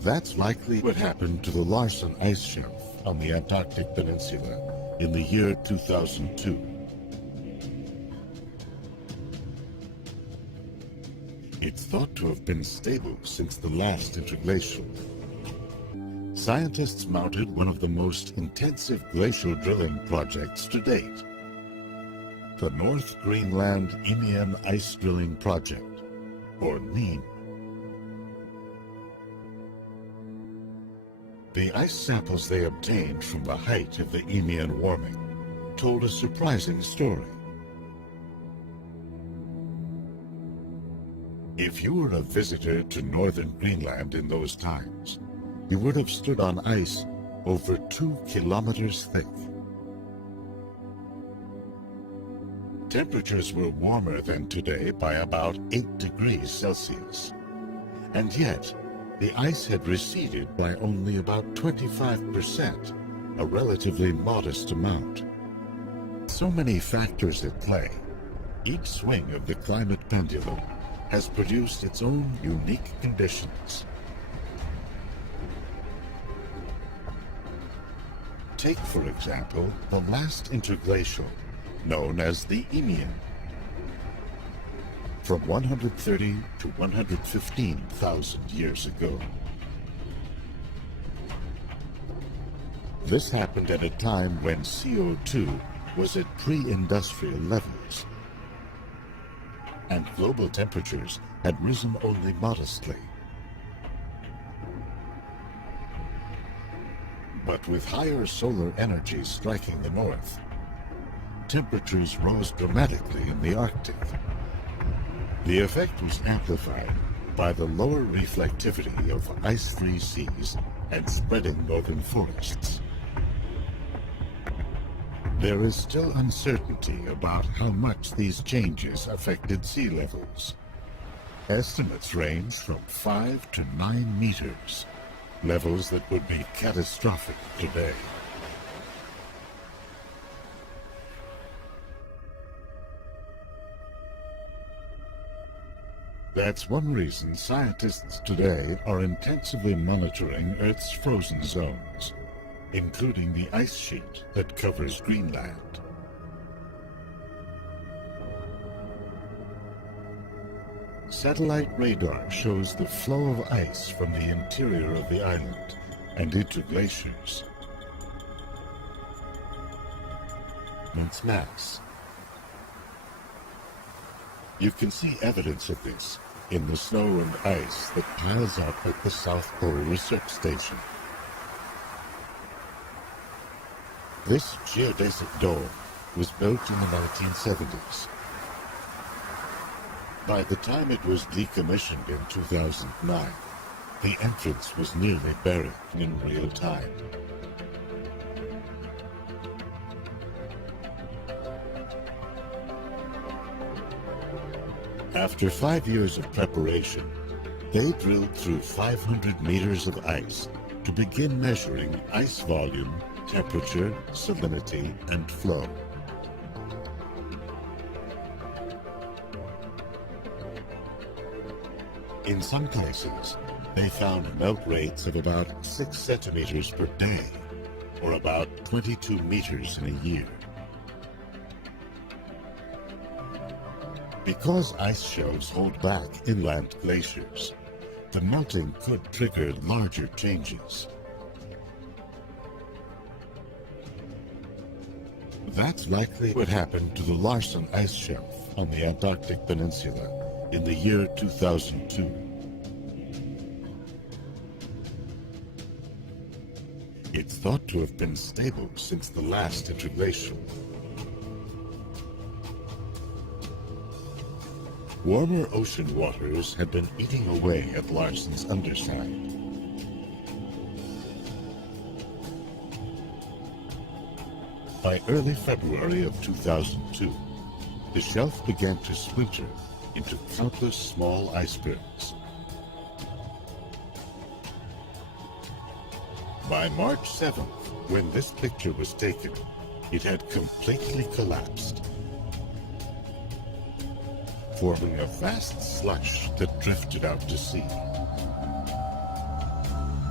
That's likely what happened to the Larsen ice shelf on the Antarctic Peninsula in the year 2002. It's thought to have been stable since the last interglacial. Scientists mounted one of the most intensive glacial drilling projects to date, the North Greenland Imean Ice Drilling Project, or NEAM. The ice samples they obtained from the height of the Imean warming told a surprising story. If you were a visitor to northern Greenland in those times, you would have stood on ice over 2 kilometers thick. Temperatures were warmer than today by about 8 degrees Celsius, and yet the ice had receded by only about 25%, a relatively modest amount. So many factors at play, each swing of the climate pendulum has produced its own unique conditions. Take, for example, the last interglacial, known as the Imean, from 130 to 115,000 years ago. This happened at a time when CO2 was at pre-industrial levels, and global temperatures had risen only modestly. But with higher solar energy striking the north, temperatures rose dramatically in the Arctic. The effect was amplified by the lower reflectivity of ice-free seas and spreading northern forests. There is still uncertainty about how much these changes affected sea levels. Estimates range from 5 to 9 meters, levels that would be catastrophic today. That's one reason scientists today are intensively monitoring Earth's frozen zones, including the ice sheet that covers Greenland. Satellite radar shows the flow of ice from the interior of the island and into glaciers. Its mass. You can see evidence of this in the snow and ice that piles up at the South Pole Research Station. This geodesic dome was built in the 1970s. By the time it was decommissioned in 2009, the entrance was nearly buried in real time. After 5 years of preparation, they drilled through 500 meters of ice to begin measuring ice volume, temperature, salinity, and flow. In some cases, they found melt rates of about 6 centimeters per day, or about 22 meters in a year. Because ice shelves hold back inland glaciers, the melting could trigger larger changes. That's likely what happened to the Larsen ice shelf on the Antarctic Peninsula in the year 2002. It's thought to have been stable since the last interglacial. Warmer ocean waters had been eating away at Larsen's underside. By early February of 2002, the shelf began to splinter into countless small icebergs. By March 7th, when this picture was taken, it had completely collapsed, forming a vast slush that drifted out to sea.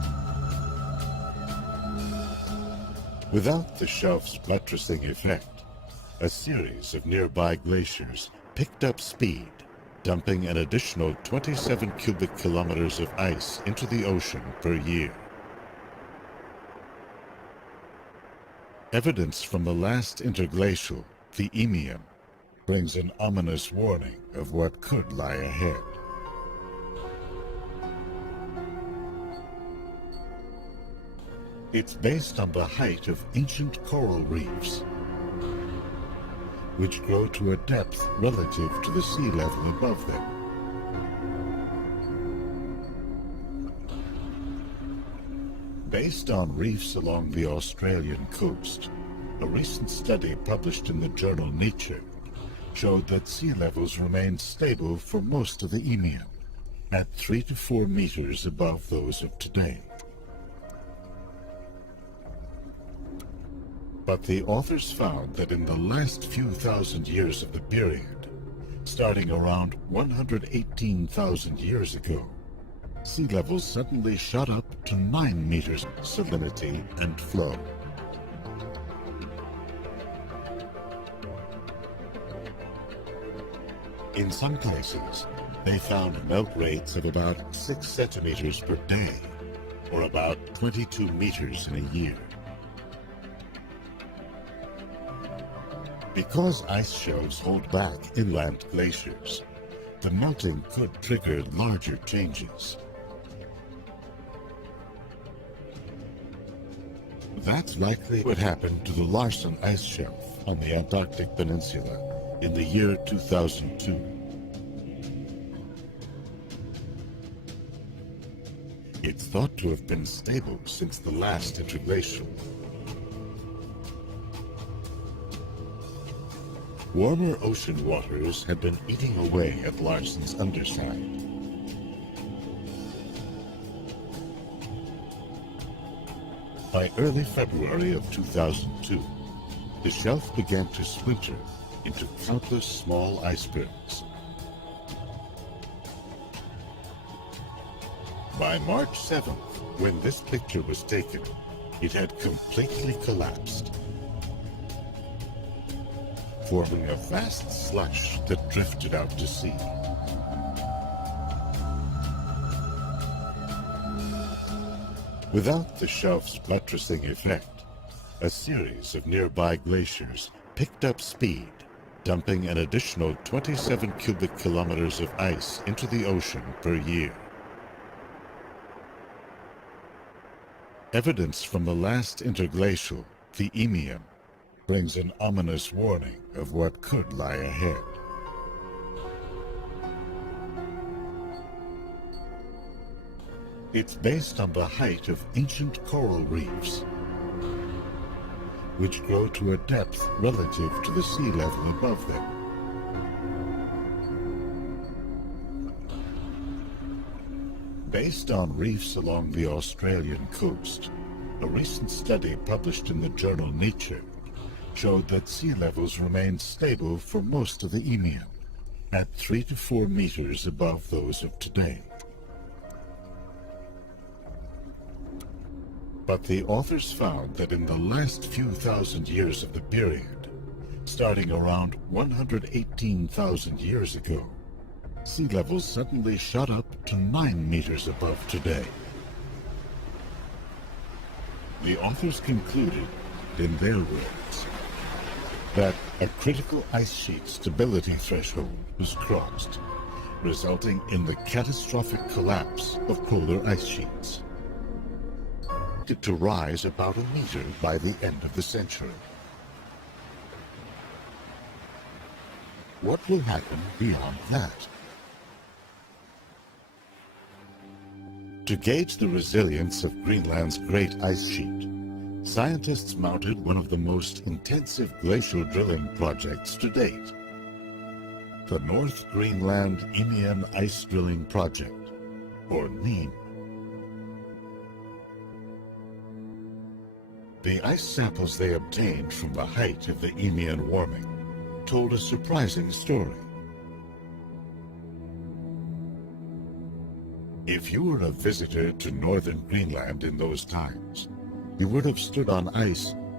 Without the shelf's buttressing effect, a series of nearby glaciers picked up speed, dumping an additional 27 cubic kilometers of ice into the ocean per year. Evidence from the last interglacial, the Eemian, brings an ominous warning of what could lie ahead. It's based on the height of ancient coral reefs, which grow to a depth relative to the sea level above them. Based on reefs along the Australian coast, a recent study published in the journal Nature showed that sea levels remained stable for most of the Eemian, at 3 to 4 meters above those of today. But the authors found that in the last few thousand years of the period, starting around 118,000 years ago, sea levels suddenly shot up to 9 meters salinity and flow. In some places, they found melt rates of about 6 centimeters per day, or about 22 meters in a year. Because ice shelves hold back inland glaciers, the melting could trigger larger changes. That's likely what happened to the Larsen ice shelf on the Antarctic Peninsula in the year 2002. It's thought to have been stable since the last interglacial. Warmer ocean waters had been eating away at Larsen's underside. By early February of 2002, the shelf began to splinter into countless small icebergs. By March 7th, when this picture was taken, it had completely collapsed, forming a vast slush that drifted out to sea. Without the shelf's buttressing effect, a series of nearby glaciers picked up speed, dumping an additional 27 cubic kilometers of ice into the ocean per year. Evidence from the last interglacial, the Eemian, brings an ominous warning of what could lie ahead. It's based on the height of ancient coral reefs, which grow to a depth relative to the sea level above them. Based on reefs along the Australian coast, a recent study published in the journal Nature showed that sea levels remained stable for most of the Eemian, at 3 to 4 meters above those of today. But the authors found that in the last few thousand years of the period, starting around 118,000 years ago, sea levels suddenly shot up to 9 meters above today. The authors concluded, in their words, that a critical ice sheet stability threshold was crossed, resulting in the catastrophic collapse of polar ice sheets, to rise about a meter by the end of the century. What will happen beyond that? To gauge the resilience of Greenland's great ice sheet, scientists mounted one of the most intensive glacial drilling projects to date, the North Greenland Eemian Ice Drilling Project, or NEAM. The ice samples they obtained from the height of the Eemian warming told a surprising story. If you were a visitor to northern Greenland in those times, you would have stood on ice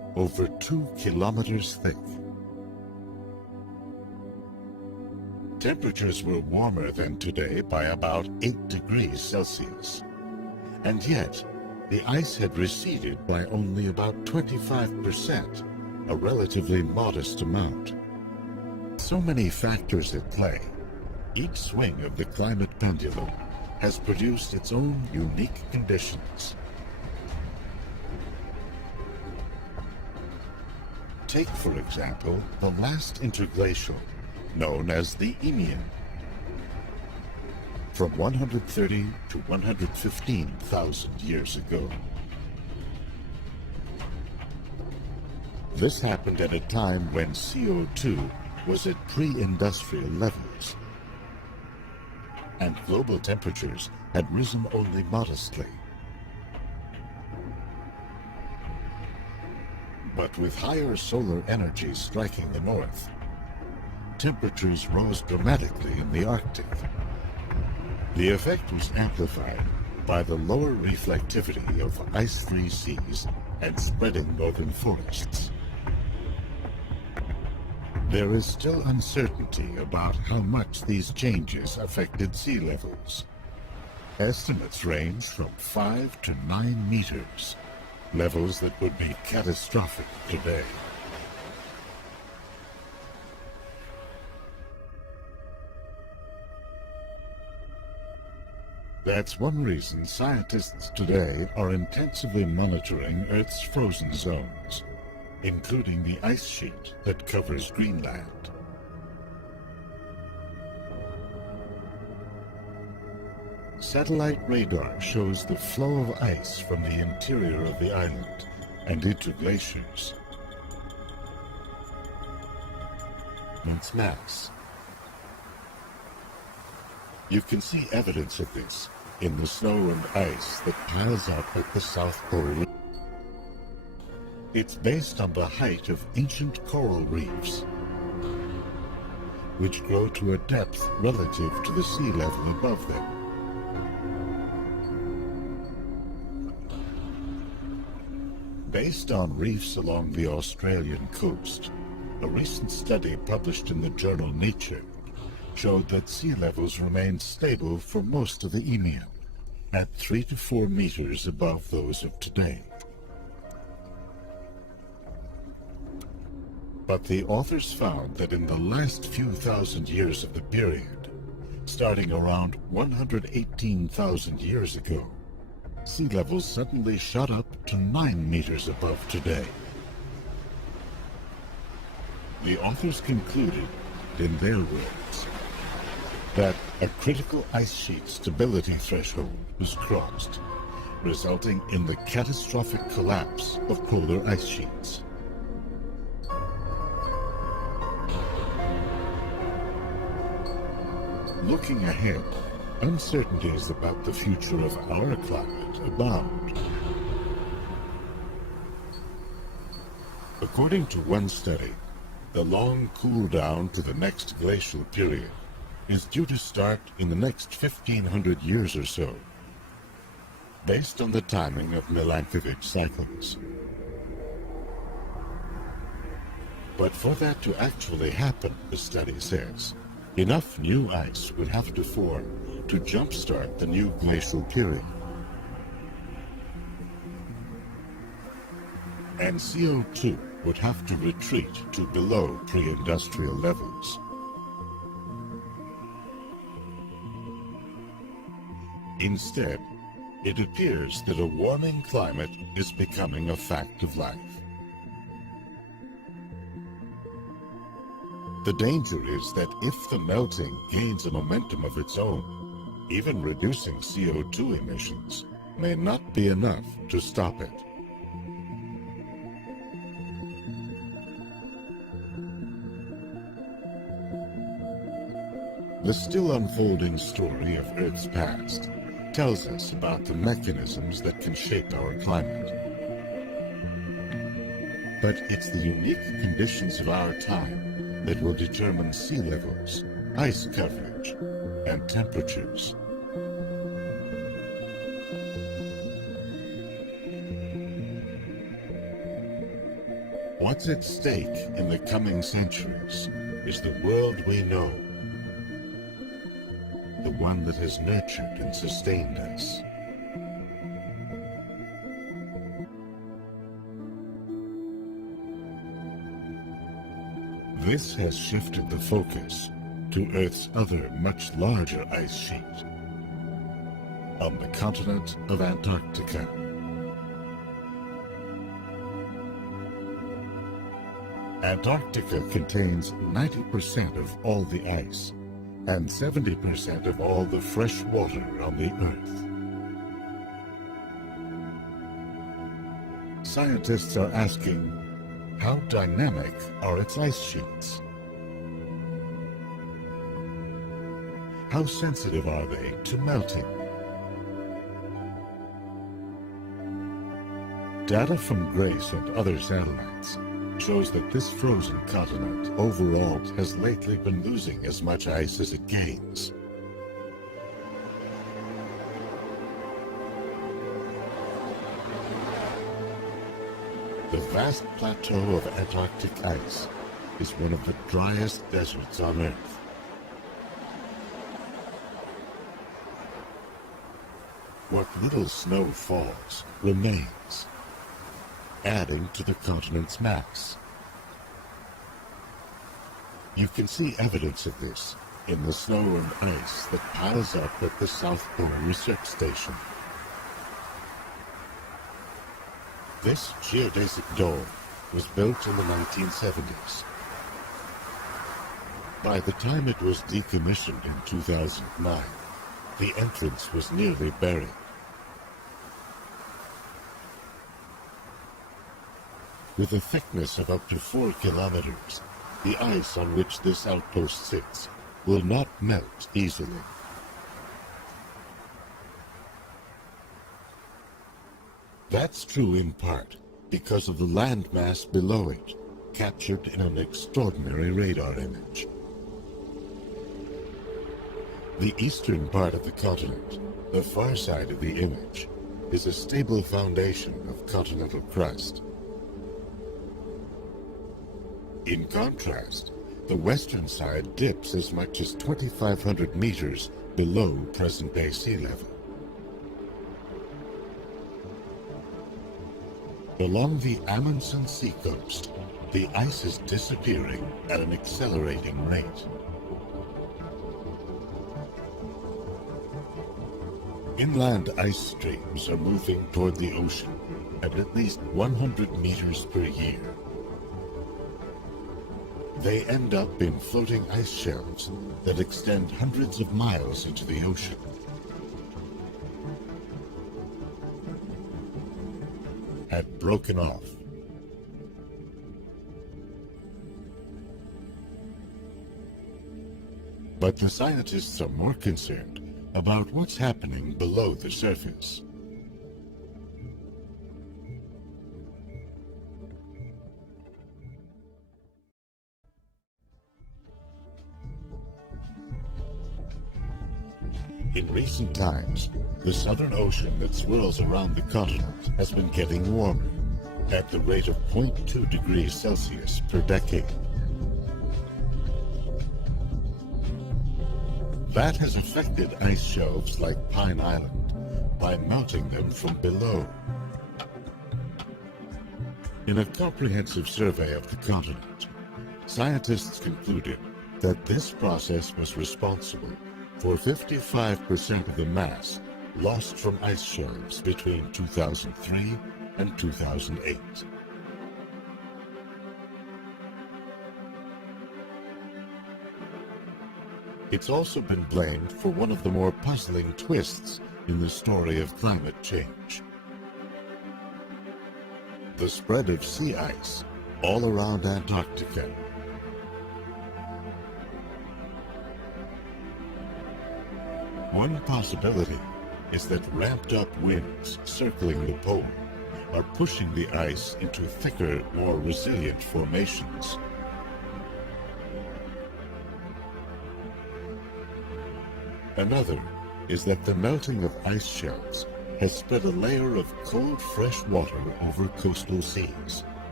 over 2 kilometers thick. Temperatures were warmer than today by about 8 degrees Celsius. And yet, the ice had receded by only about 25%, a relatively modest amount. So many factors at play. Each swing of the climate pendulum has produced its own unique conditions. Take, for example, the last interglacial, known as the Eemian, from 130 to 115,000 years ago. This happened at a time when CO2 was at pre-industrial levels, and global temperatures had risen only modestly. But with higher solar energy striking the north, temperatures rose dramatically in the Arctic. The effect was amplified by the lower reflectivity of ice-free seas and spreading northern forests. There is still uncertainty about how much these changes affected sea levels. Estimates range from 5 to 9 meters, levels that would be catastrophic today. That's one reason scientists today are intensively monitoring Earth's frozen zones, including the ice sheet that covers Greenland. Satellite radar shows the flow of ice from the interior of the island and into glaciers. Its mass. You can see evidence of this in the snow and ice that piles up at the South Pole. It's based on the height of ancient coral reefs, which grow to a depth relative to the sea level above them. Based on reefs along the Australian coast, a recent study published in the journal Nature showed that sea levels remained stable for most of the Eemian, at 3 to 4 meters above those of today. But the authors found that in the last few thousand years of the period, starting around 118,000 years ago, sea levels suddenly shot up to 9 meters above today. The authors concluded, in their words, that a critical ice sheet stability threshold was crossed, resulting in the catastrophic collapse of polar ice sheets. Looking ahead, uncertainties about the future of our climate abound. According to one study, the long cool down to the next glacial period is due to start in the next 1,500 years or so, based on the timing of Milankovitch cycles. But for that to actually happen, the study says, enough new ice would have to form to jumpstart the new glacial period. And CO2 would have to retreat to below pre-industrial levels. Instead, it appears that a warming climate is becoming a fact of life. The danger is that if the melting gains a momentum of its own, even reducing CO2 emissions may not be enough to stop it. The still unfolding story of Earth's past tells us about the mechanisms that can shape our climate. But it's the unique conditions of our time that will determine sea levels, ice coverage, and temperatures. What's at stake in the coming centuries is the world we know, the one that has nurtured and sustained us. This has shifted the focus to Earth's other, much larger ice sheet, on the continent of Antarctica. Antarctica contains 90% of all the ice and 70% of all the fresh water on the Earth. Scientists are asking, how dynamic are its ice sheets? How sensitive are they to melting? Data from GRACE and other satellites shows that this frozen continent overall has lately been losing as much ice as it gains. The vast plateau of Antarctic ice is one of the driest deserts on Earth. What little snow falls remains, adding to the continent's mass. You can see evidence of this in the snow and ice that piles up at the South Pole Research Station. This geodesic dome was built in the 1970s. By the time it was decommissioned in 2009, the entrance was nearly buried. With a thickness of up to 4 kilometers, the ice on which this outpost sits will not melt easily. That's true in part because of the landmass below it, captured in an extraordinary radar image. The eastern part of the continent, the far side of the image, is a stable foundation of continental crust. In contrast, the western side dips as much as 2,500 meters below present-day sea level. Along the Amundsen seacoast, the ice is disappearing at an accelerating rate. Inland ice streams are moving toward the ocean at least 100 meters per year. They end up in floating ice shelves that extend hundreds of miles into the ocean. Had broken off. But the scientists are more concerned about what's happening below the surface. In recent times, the Southern Ocean that swirls around the continent has been getting warmer at the rate of 0.2 degrees Celsius per decade. That has affected ice shelves like Pine Island by melting them from below. In a comprehensive survey of the continent, scientists concluded that this process was responsible for 55% of the mass lost from ice shelves between 2003 and 2008. It's also been blamed for one of the more puzzling twists in the story of climate change: the spread of sea ice all around Antarctica. One possibility is that ramped-up winds circling the pole are pushing the ice into thicker, more resilient formations. Another is that the melting of ice shelves has spread a layer of cold, fresh water over coastal seas,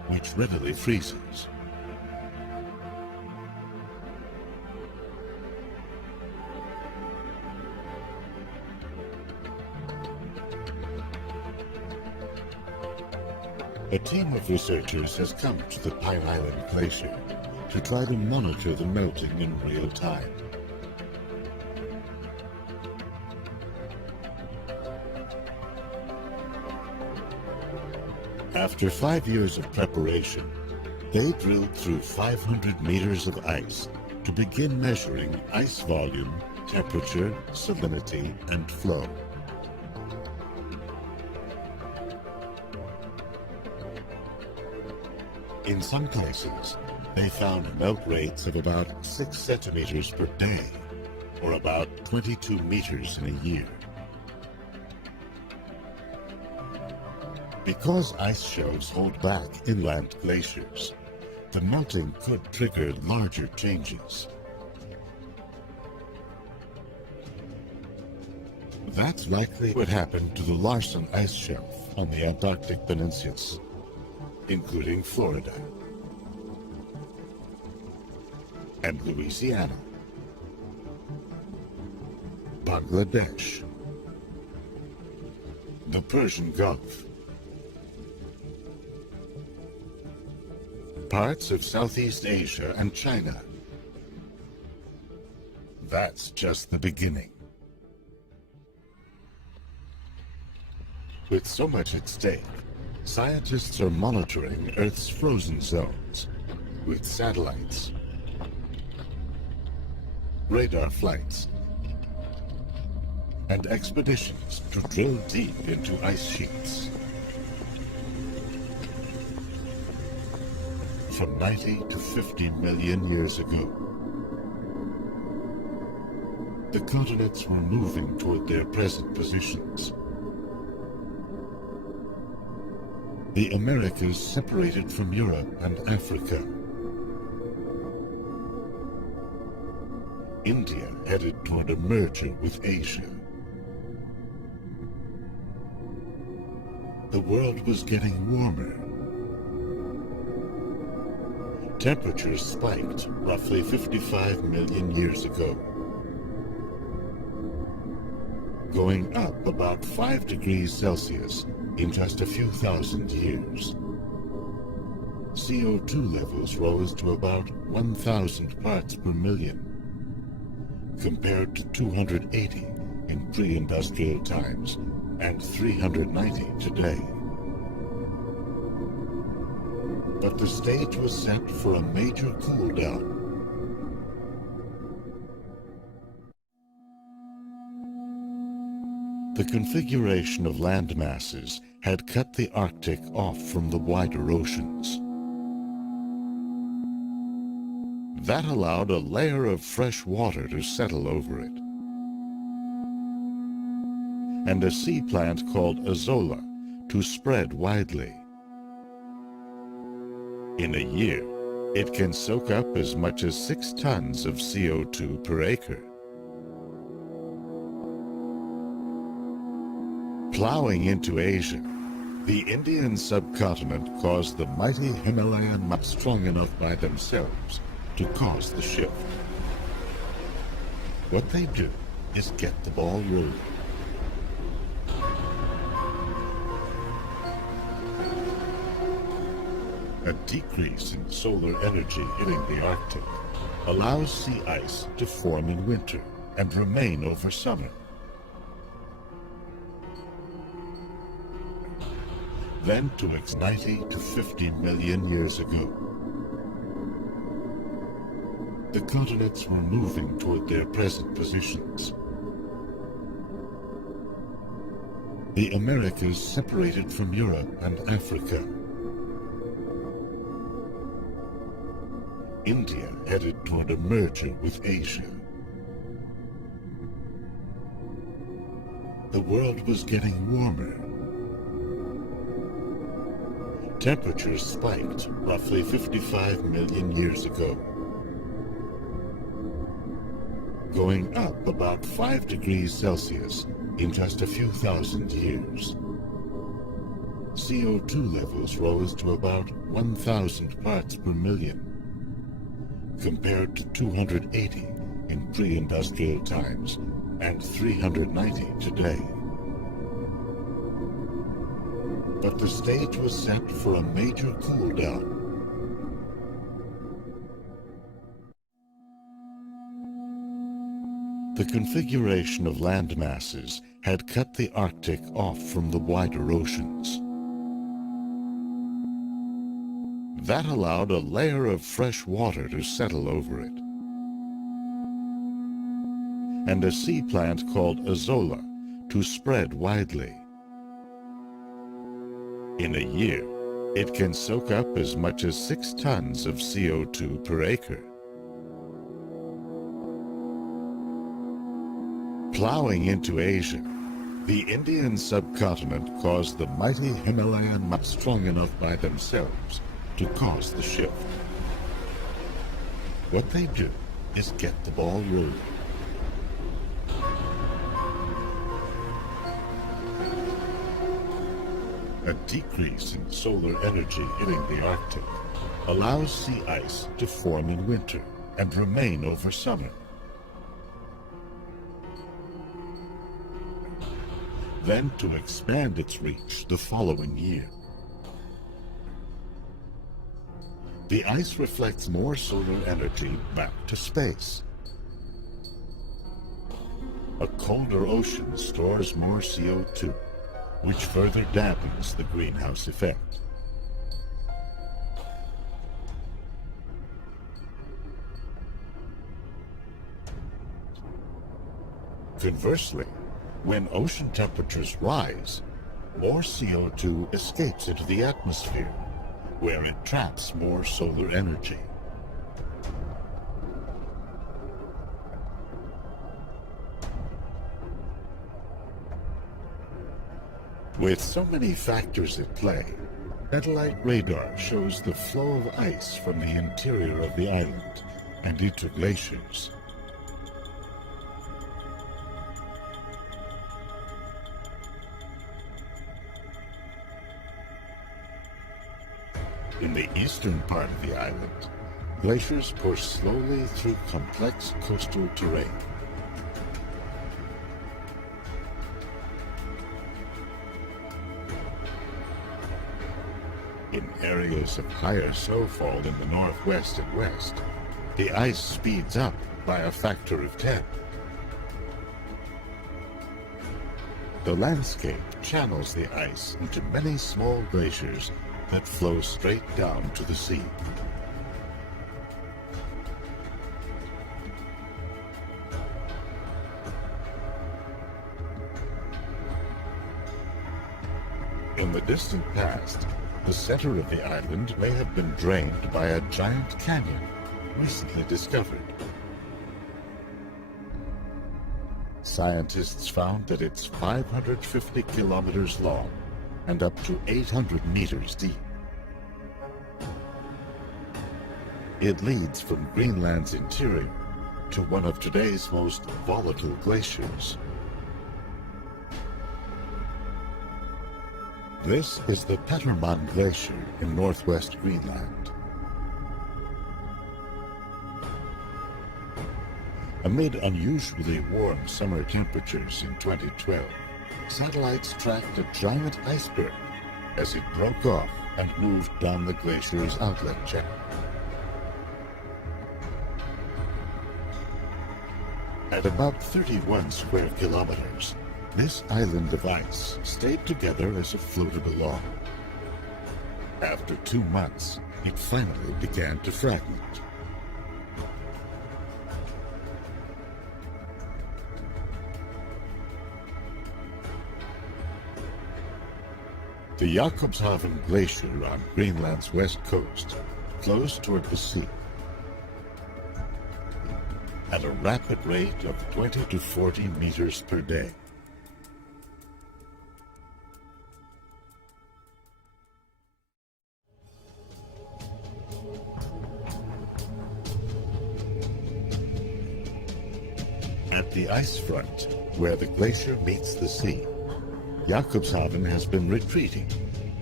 which readily freezes. A team of researchers has come to the Pine Island Glacier to try to monitor the melting in real time. After 5 years of preparation, they drilled through 500 meters of ice to begin measuring ice volume, temperature, salinity, and flow. In some places, they found melt rates of about 6 centimeters per day, or about 22 meters in a year. Because ice shelves hold back inland glaciers, the melting could trigger larger changes. That's likely what happened to the Larsen ice shelf on the Antarctic peninsulas, including Florida and Louisiana, Bangladesh, the Persian Gulf, parts of Southeast Asia and China. That's just the beginning. With so much at stake, scientists are monitoring Earth's frozen zones with satellites, radar flights, and expeditions to drill deep into ice sheets. From 90 to 50 million years ago, the continents were moving toward their present positions. The Americas separated from Europe and Africa. India headed toward a merger with Asia. The world was getting warmer. Temperatures spiked roughly 55 million years ago, going up about 5 degrees Celsius in just a few thousand years. CO2 levels rose to about 1,000 parts per million, compared to 280 in pre-industrial times and 390 today. But the stage was set for a major cool down. The configuration of land masses had cut the Arctic off from the wider oceans. That allowed a layer of fresh water to settle over it. And a sea plant called azolla to spread widely. In a year, it can soak up as much as 6 tons of CO2 per acre. Plowing into Asia, the Indian subcontinent caused the mighty Himalayan not strong enough by themselves to cause the shift. What they do is get the ball rolling. A decrease in solar energy hitting the Arctic allows sea ice to form in winter and remain over summer. Then to 90 to 50 million years ago, the continents were moving toward their present positions. The Americas separated from Europe and Africa. India headed toward a merger with Asia. The world was getting warmer. Temperatures spiked roughly 55 million years ago, going up about 5 degrees Celsius in just a few thousand years. CO2 levels rose to about 1,000 parts per million, compared to 280 in pre-industrial times and 390 today. But the stage was set for a major cool down. The configuration of land masses had cut the Arctic off from the wider oceans. That allowed a layer of fresh water to settle over it, and a sea plant called azolla to spread widely. In a year, it can soak up as much as 6 tons of CO2 per acre. Plowing into Asia, the Indian subcontinent caused the mighty Himalayan mountains strong enough by themselves to cause the shift. What they do is get the ball rolling. A decrease in solar energy hitting the Arctic allows sea ice to form in winter and remain over summer. Then to expand its reach the following year. The ice reflects more solar energy back to space. A colder ocean stores more CO2, which further dampens the greenhouse effect. Conversely, when ocean temperatures rise, more CO2 escapes into the atmosphere, where it traps more solar energy. With so many factors at play, satellite radar shows the flow of ice from the interior of the island and into glaciers. In the eastern part of the island, glaciers push slowly through complex coastal terrain. In areas of higher snowfall in the northwest and west, the ice speeds up by a factor of 10. The landscape channels the ice into many small glaciers that flow straight down to the sea. In the distant past, the center of the island may have been drained by a giant canyon recently discovered. Scientists found that it's 550 kilometers long and up to 800 meters deep. It leads from Greenland's interior to one of today's most volatile glaciers. This is the Petermann Glacier in northwest Greenland. Amid unusually warm summer temperatures in 2012, satellites tracked a giant iceberg as it broke off and moved down the glacier's outlet channel. At about 31 square kilometers, this island of ice stayed together as it floated along. After 2 months, it finally began to fragment. The Jakobshavn Glacier on Greenland's west coast flows toward the sea at a rapid rate of 20 to 40 meters per day. At the ice front, where the glacier meets the sea, Jakobshavn has been retreating,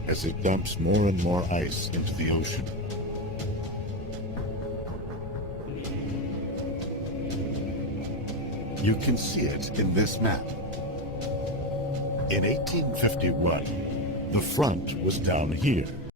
as it dumps more and more ice into the ocean. You can see it in this map. In 1851, the front was down here.